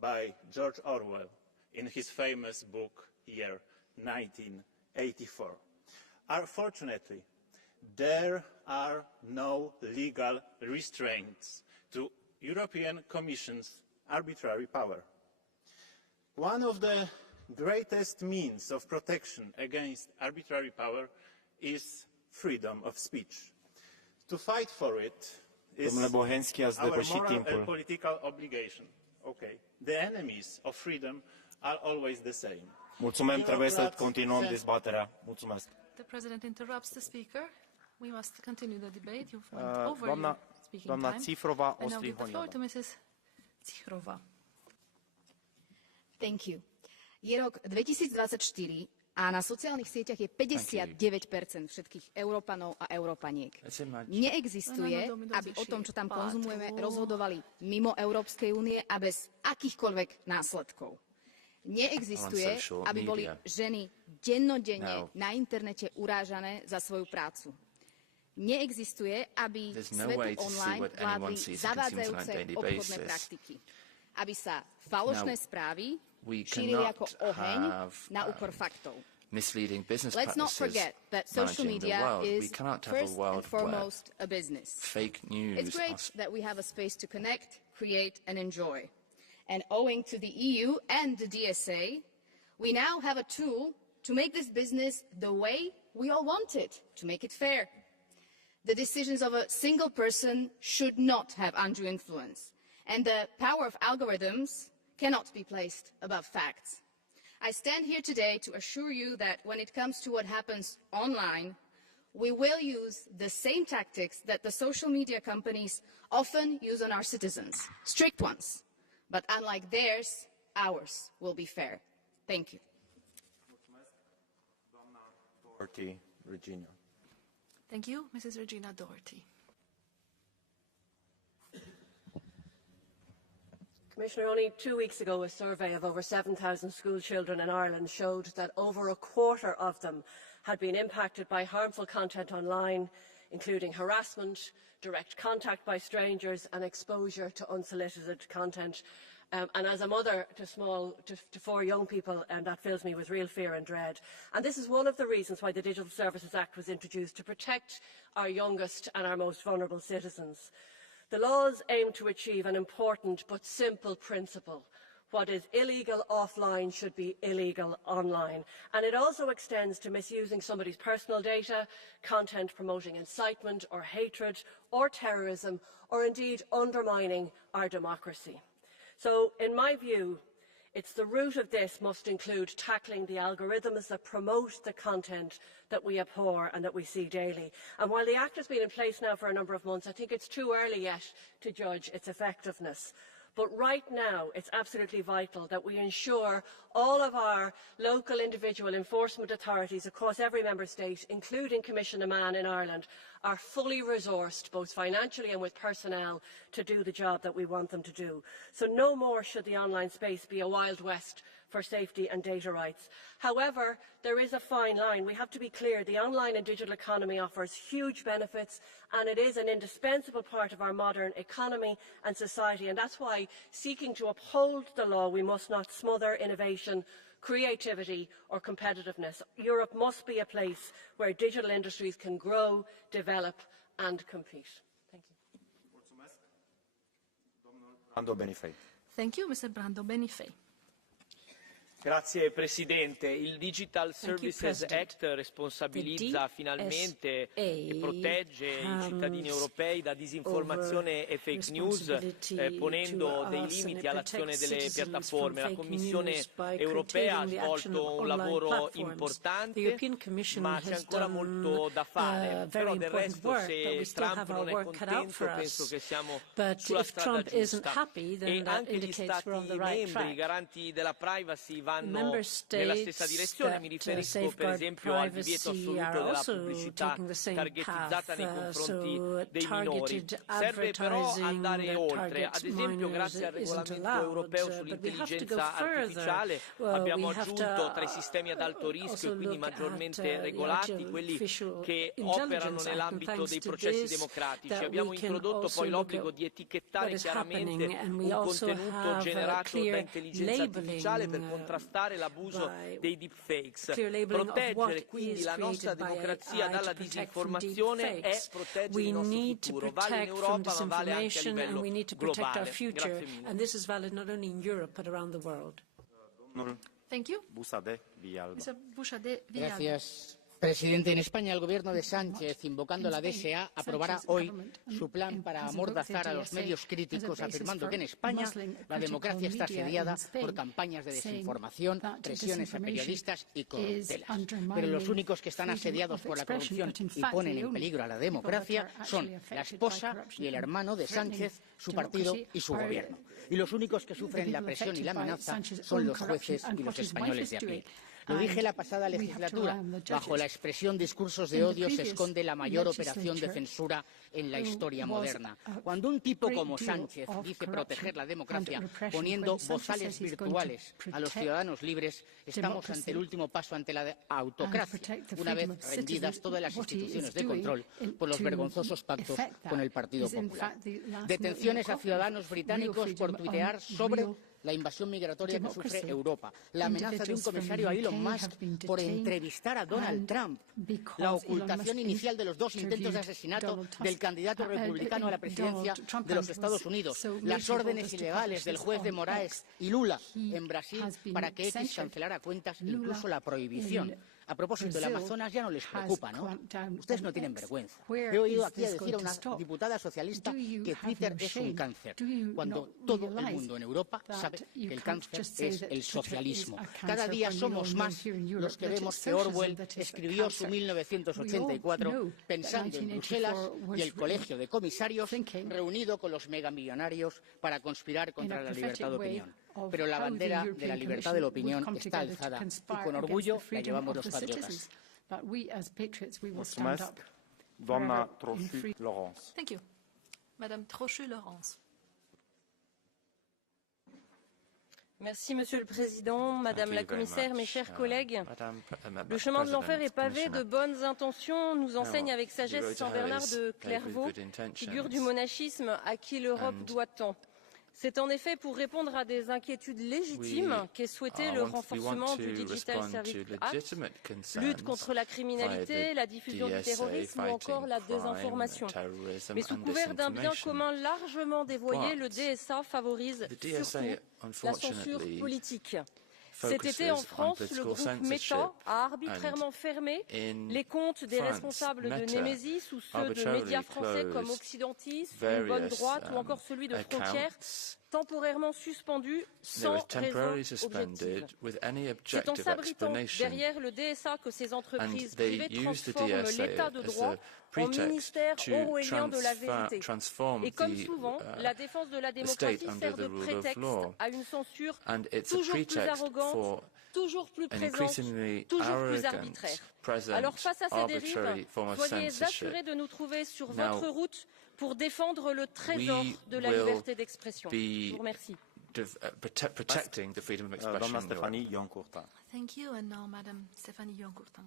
by George Orwell in his famous book, Year 1984. Unfortunately, there are no legal restraints to European Commission's arbitrary power. One of the greatest means of protection against arbitrary power is freedom of speech. To fight for it is our moral and political obligation. Okay. The enemies of freedom are always the same. Mulțumim, trebuie să continuăm dezbaterea. Mulțumesc. The President interrupts the speaker. We must continue the debate. You've went over your speaking time. Cifrova, and now give the floor to Mrs. Cifrova. Thank you. Je rok 2024 a na sociálnych sieťach je 59% všetkých Európanov a Európaniek. Neexistuje, aby o tom, čo tam konzumujeme, rozhodovali mimo Európskej únie a bez akýchkoľvek následkov. Neexistuje, aby boli ženy dennodenne na internete urážané za svoju prácu. Neexistuje, aby svetu online vládli zavádzajúce obchodné praktiky. Aby sa falošné správy šírili ako oheň na úkor faktov. Let's not forget that social media is first and foremost a business. It's great that we have a space to connect, create and enjoy. And owing to the EU and the DSA, we now have a tool to make this business the way we all want it, to make it fair. The decisions of a single person should not have undue influence, and the power of algorithms cannot be placed above facts. I stand here today to assure you that when it comes to what happens online, we will use the same tactics that the social media companies often use on our citizens, strict ones. But unlike theirs, ours will be fair. Thank you. Regina. Thank you, Mrs. Regina Doherty. Commissioner, only 2 weeks ago, a survey of over 7,000 school children in Ireland showed that over a quarter of them had been impacted by harmful content online, including harassment, direct contact by strangers and exposure to unsolicited content. And as a mother to 4 young people, that fills me with real fear and dread. And this is one of the reasons why the Digital Services Act was introduced, to protect our youngest and our most vulnerable citizens. The laws aim to achieve an important but simple principle. What is illegal offline should be illegal online. And it also extends to misusing somebody's personal data, content promoting incitement or hatred or terrorism, or indeed undermining our democracy. So, in my view, it's the root of this must include tackling the algorithms that promote the content that we abhor and that we see daily. And while the Act has been in place now for a number of months, I think it's too early yet to judge its effectiveness. But right now, it's absolutely vital that we ensure all of our local individual enforcement authorities across every member state, including Commissioner Mann in Ireland, are fully resourced, both financially and with personnel, to do the job that we want them to do. So no more should the online space be a Wild West for safety and data rights. However, there is a fine line. We have to be clear. The online and digital economy offers huge benefits, and it is an indispensable part of our modern economy and society. And that's why, seeking to uphold the law, we must not smother innovation, creativity or competitiveness. Europe must be a place where digital industries can grow, develop and compete. Thank you. Thank you, Mr. Brando Benifei. Grazie Presidente. Il Digital Services Act responsabilizza finalmente e protegge i cittadini europei da disinformazione e fake news, ponendo dei limiti all'azione delle piattaforme. La Commissione europea ha svolto un lavoro importante, ma c'è ancora molto da fare. Però del resto, se Trump non è contento, penso che siamo sulla strada giusta. E anche gli Stati membri, garanti della privacy, vanno nella stessa direzione. Mi riferisco per esempio al divieto assoluto della pubblicità targetizzata nei confronti dei minori. Serve però andare oltre. Ad esempio, grazie al regolamento europeo sull'intelligenza artificiale abbiamo aggiunto tra i sistemi ad alto rischio e quindi maggiormente regolati quelli che operano nell'ambito dei processi democratici. Abbiamo introdotto poi l'obbligo di etichettare chiaramente un contenuto generato da intelligenza artificiale per contrastare l'abuso dei deepfakes. Proteggere quindi la nostra democrazia dalla disinformazione è proteggere il nostro futuro. Vale in Europa ma vale anche a livello globale. Grazie mille. Thank you. Gracias, presidente. En España, el gobierno de Sánchez, invocando la DSA, aprobará hoy su plan para amordazar a los medios críticos, afirmando que en España la democracia está asediada por campañas de desinformación, presiones a periodistas y corruptelas. Pero los únicos que están asediados por la corrupción y ponen en peligro a la democracia son la esposa y el hermano de Sánchez, su partido y su gobierno. Y los únicos que sufren la presión y la amenaza son los jueces y los españoles de a pie. Lo dije la pasada legislatura, bajo la expresión discursos de odio se esconde la mayor operación de censura en la historia moderna. Cuando un tipo como Sánchez dice proteger la democracia poniendo bozales virtuales a los ciudadanos libres, estamos ante el último paso ante la autocracia, una vez rendidas todas las instituciones de control por los vergonzosos pactos con el Partido Popular. Detenciones a ciudadanos británicos por tuitear sobre la invasión migratoria que sufre Europa, la amenaza de un comisario a Elon Musk por entrevistar a Donald Trump, la ocultación inicial de los 2 intentos de asesinato del candidato republicano a la presidencia de los Estados Unidos, las órdenes ilegales del juez de Moraes y Lula en Brasil para que X cancelara cuentas, incluso la prohibición A propósito, el Amazonas ya no les preocupa, ¿no? Ustedes no tienen vergüenza. He oído aquí decir a una diputada socialista que Twitter es un cáncer, cuando todo el mundo en Europa sabe que el cáncer es el socialismo. Cada día somos más los que vemos que Orwell escribió su 1984 pensando en Bruselas y el colegio de comisarios reunido con los megamillonarios para conspirar contra la libertad de opinión. Pero la bandera de la libertad de la opinión está alzada y con orgullo la llevamos los patriotas. Mulțumesc, doamna Trochu-Laurence. Thank you. Madame Trochu-Laurence. Merci, Monsieur le Président, Madame la Commissaire, mes chers collègues. Le chemin de l'enfer est pavé de bonnes intentions, nous enseigne avec sagesse Saint Bernard de Clairvaux, figure du monachisme à qui l'Europe doit tant. C'est en effet pour répondre à des inquiétudes légitimes qu'est souhaité le renforcement du Digital Services Act, lutte contre la criminalité, la diffusion du terrorisme ou encore la désinformation. Mais sous couvert d'un bien commun largement dévoyé, le DSA favorise surtout la censure politique. Cet été, en France, le groupe Meta a arbitrairement fermé les comptes des responsables de Némésis ou ceux de médias français comme Occidentis, Une Bonne Droite ou encore celui de Frontières, temporairement suspendus sans raison objective. C'est en s'abritant derrière le DSA que ces entreprises privées transforment l'état de droit en ministère orwellien de la vérité. Et comme souvent, la défense de la démocratie sert de prétexte à une censure toujours plus arrogante, toujours plus présente, toujours plus arbitraire. Alors face à ces dérives, soyez assurés de nous trouver sur votre route pour défendre le trésor de la liberté d'expression. Je vous remercie. Protecting the freedom of expression. Thank you, and now Madame Stéphanie Yoncourtin.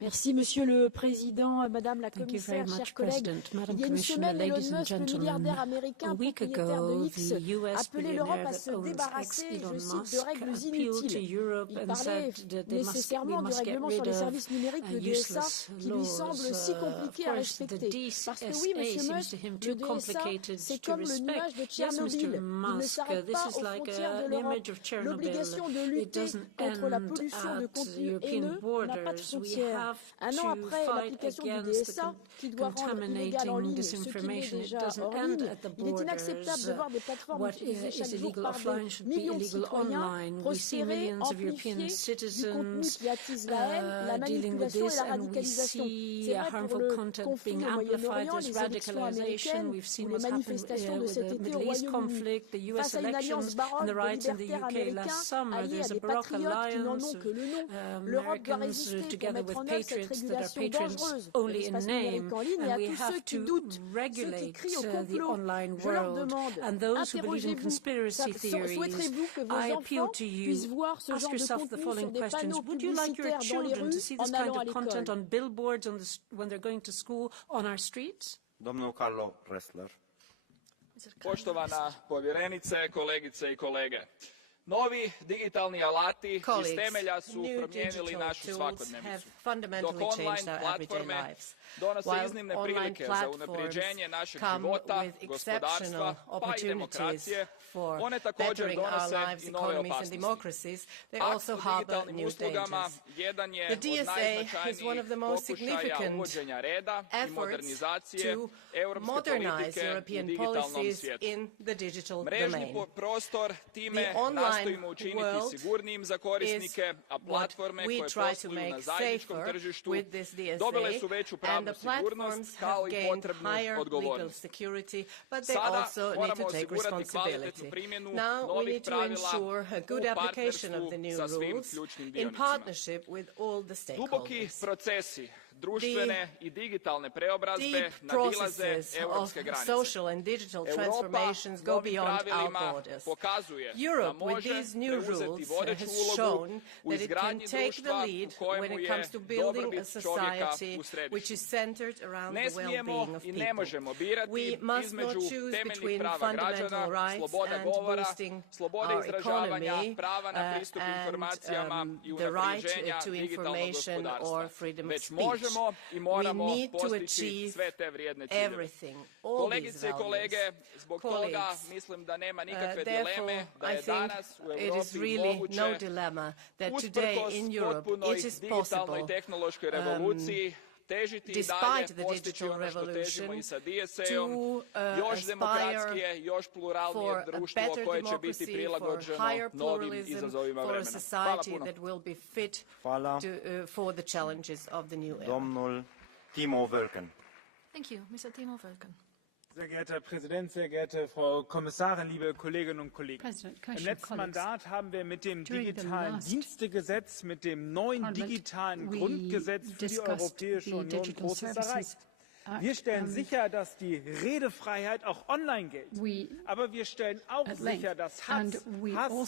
Merci, Monsieur le Président, Madame la Commissaire, chers collègues. Il y a une semaine, Elon Musk, le milliardaire américain propriétaire de X, appelait l'Europe à se débarrasser, je cite, de règles inutiles. Il parlait nécessairement du règlement sur les services numériques, le DSA, qui lui semble si compliqué à respecter. Parce que oui, Monsieur Musk, le DSA, c'est comme le nuage de Tchernobyl. Il ne s'arrête pas aux frontières de l'Europe. L'obligation de lutter contre la pollution de contenu haineux n'a pas de frontières. Un an après l'application du DSA, qui doit rendre illégal en ligne ce qui est déjà hors ligne, il est inacceptable de voir des plateformes utilisées chaque jour par des millions de citoyens prospérer, amplifier du contenu qui attise la haine, la manipulation et la radicalisation. C'est vrai pour le conflit au Moyen-Orient, les élections américaines ou les manifestations de cet été au Royaume-Uni. Face à une alliance baroque de libertaires américains alliés à des patriotes qui n'en ont que le nom, l'Europe doit résister pour mettre en œuvre cette régulation dangereuse de l'espace numérique en ligne et à tous ceux qui doutent, ceux qui crient au complot. Je leur demande, interrogez-vous, souhaiterez-vous que vos enfants puissent voir ce genre de contenu sur des panneaux publicitaires dans les rues en allant à l'école? Domnul Carlo Ressler. Poštovana povjerenice, kolegice I kolege. Novi digitalni alati iz temelja su promijenili našu svakodnevicu. Dok online platforme donose iznimne prilike za unapređenje našeg života, gospodarstva, pa I demokracije, one također donose I nove opasnosti. Akt o digitalnim uslugama jedan je od najznačajnijih pokušaja uvođenja reda I modernizacije europske politike u digitalnom svijetu. Mrežni prostor time nastojimo učiniti sigurnijim za korisnike, a platforme koje posluju na zajedničkom tržištu dobile su veću pravnu sigurnost kao I potrebnu odgovornost. Sada moramo osigurati kvalitetnu primjenu novih pravila u partnerstvu sa svim ključnim dionicima. Duboki procesi društvene I digitalne preobrazbe nadilaze europske granice. Europa novim pravilima pokazuje da može preuzeti vodeću ulogu u izgradnji društva u kojemu je dobrobit čovjeka u središtu. Ne smijemo I ne možemo birati između temeljnih prava građana, sloboda govora, slobode izražavanja, prava na pristup informacijama I unapređenja digitalnog gospodarstva. Već možemo možemo i moramo postići sve te vrijedne ciljeve. Kolegice i kolege, zbog toga mislim da nema nikakve dileme da je danas u Europi moguće, usprkos potpunoj digitalnoj i tehnološkoj revoluciji, težiti i dalje postići ono što težimo i sa DSA-om, još demokratskije, još pluralnije društvo koje će biti prilagođeno novim izazovima vremena. Hvala puno. Hvala. Domnul Timo Völken. Thank you, Mr. Timo Völken. Sehr geehrter Herr Präsident, sehr geehrte Frau Kommissarin, liebe Kolleginnen und Kollegen! Im letzten Mandat haben wir mit dem digitalen Dienstegesetz, mit dem neuen digitalen Grundgesetz für die Europäische Union Großes erreicht. Wir stellen sicher, dass die Redefreiheit auch online gilt. Aber wir stellen auch sicher, dass Hass,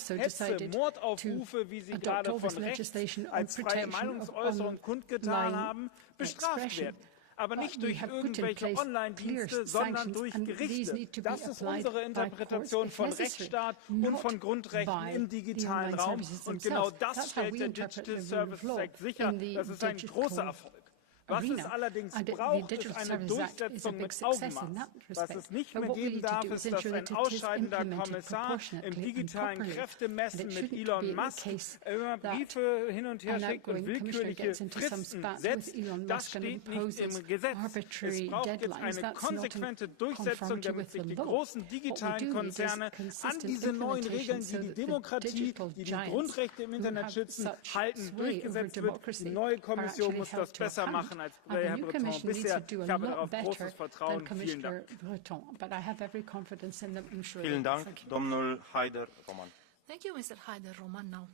Hetze, Mordaufrufe, wie sie gerade von rechts als freie Meinungsäußerung kundgetan haben, bestraft werden. Aber nicht durch irgendwelche Online-Dienste, sondern durch Gerichte. Das ist unsere Interpretation von Rechtsstaat und von Grundrechten im digitalen Raum. Und genau das stellt der Digital Services Act sicher. Das ist ein großer Erfolg. Was es allerdings braucht, ist eine Durchsetzung mit Augenmaß. Was es nicht mehr geben darf, ist, dass ein ausscheidender Kommissar im digitalen Kräftemessen mit Elon Musk immer Briefe hin und her schickt und willkürliche Fristen setzt. Das steht nicht im Gesetz. Es braucht jetzt eine konsequente Durchsetzung, damit sich die großen digitalen Konzerne an diese neuen Regeln, die die Demokratie, die die Grundrechte im Internet schützen, halten, durchgesetzt wird. Die neue Kommission muss das besser machen als Herr Breton bisher. Ich habe darauf großes Vertrauen. Vielen Dank. Vielen Dank, Domnul Haider Roman. Thank you, Mr. Haider Roman now.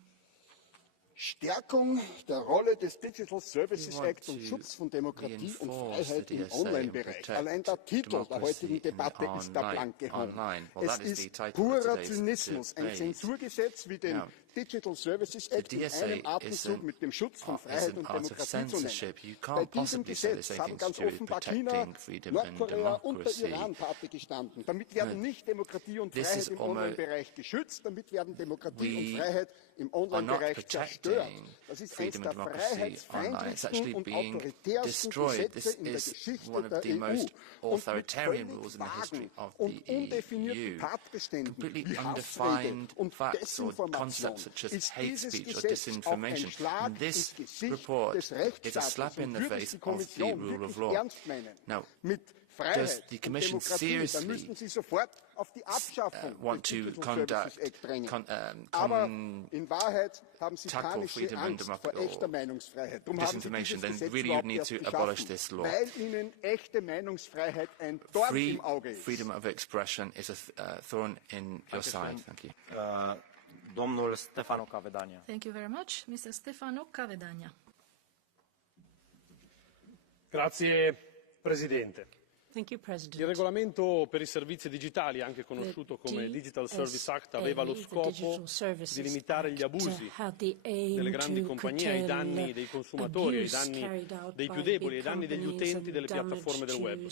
Stärkung der Rolle des Digital Services Act und Schutz von Demokratie und Freiheit im Online-Bereich. Allein der Titel der heutigen Debatte ist der blanke Hohn. Es ist purer Zynismus, ein Zensurgesetz wie den Digital Services Act in einem Atemzug mit dem Schutz von Freiheit und Demokratie zu nennen. Bei diesem Gesetz haben ganz offenbar China, Nordkorea und der Iran Pate gestanden. Damit werden nicht Demokratie und Freiheit im Online-Bereich geschützt, damit werden Demokratie und Freiheit im Online-Bereich zerstört. Das ist eines der freiheitsfeindlichsten und autoritärsten Gesetze in der Geschichte der EU. Und mit völlig vagen und undefinierten Tatbeständen wie Hassrede und Desinformation ist dieses Gesetz auch ein Schlag ins Gesicht des Rechtsstaates und würde es die Kommission wirklich ernst meinen. Mit Freiheit und Demokratie, dann müssten Sie sofort auf die Abschaffung des Digital Services Act drängen. Aber in Wahrheit haben Sie panische Angst vor echter Meinungsfreiheit. Darum haben Sie dieses Gesetz überhaupt erst geschaffen, weil Ihnen echte Meinungsfreiheit ein Dorn im Auge ist. Freedom of expression is a thorn in your side. Thank you. Domnul Stefano Cavedania. Thank you very much, Mr. Stefano Cavedania. Grazie, Presidente. Thank you, President. Il regolamento per i servizi digitali, anche conosciuto come Digital Service Act, aveva lo scopo di limitare gli abusi delle grandi compagnie ai danni dei consumatori, ai danni dei più deboli, ai danni degli utenti delle piattaforme del web.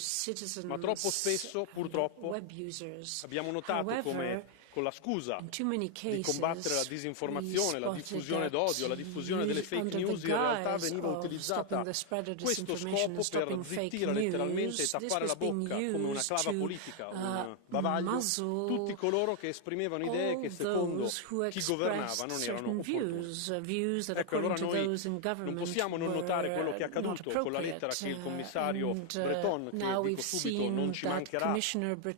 Ma troppo spesso, purtroppo, abbiamo notato come con la scusa di combattere la disinformazione, la diffusione d'odio, la diffusione delle fake news, in realtà veniva utilizzata questo scopo per zittire letteralmente e tappare la bocca come una clava politica, un bavaglio, tutti coloro che esprimevano idee che secondo chi governava non erano opportune. Ecco, allora noi non possiamo non notare quello che è accaduto con la lettera che il commissario Breton, che dico subito non ci mancherà,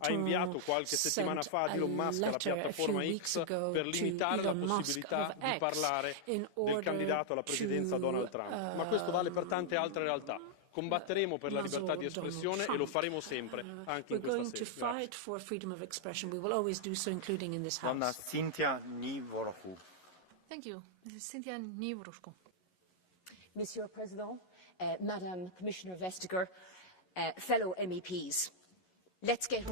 ha inviato qualche settimana fa a Elon Musk alla piattaforma X per limitare la possibilità di parlare del candidato alla presidenza Donald Trump. Ma questo vale per tante altre realtà. Combatteremo per la libertà di espressione e lo faremo sempre, anche in questa sede. Doamna Cynthia Nivoroscu. Thank you. Mrs. Cynthia Nivoroscu. Monsieur le Président, Madam Commissioner Vestager, fellow MEPs, let's get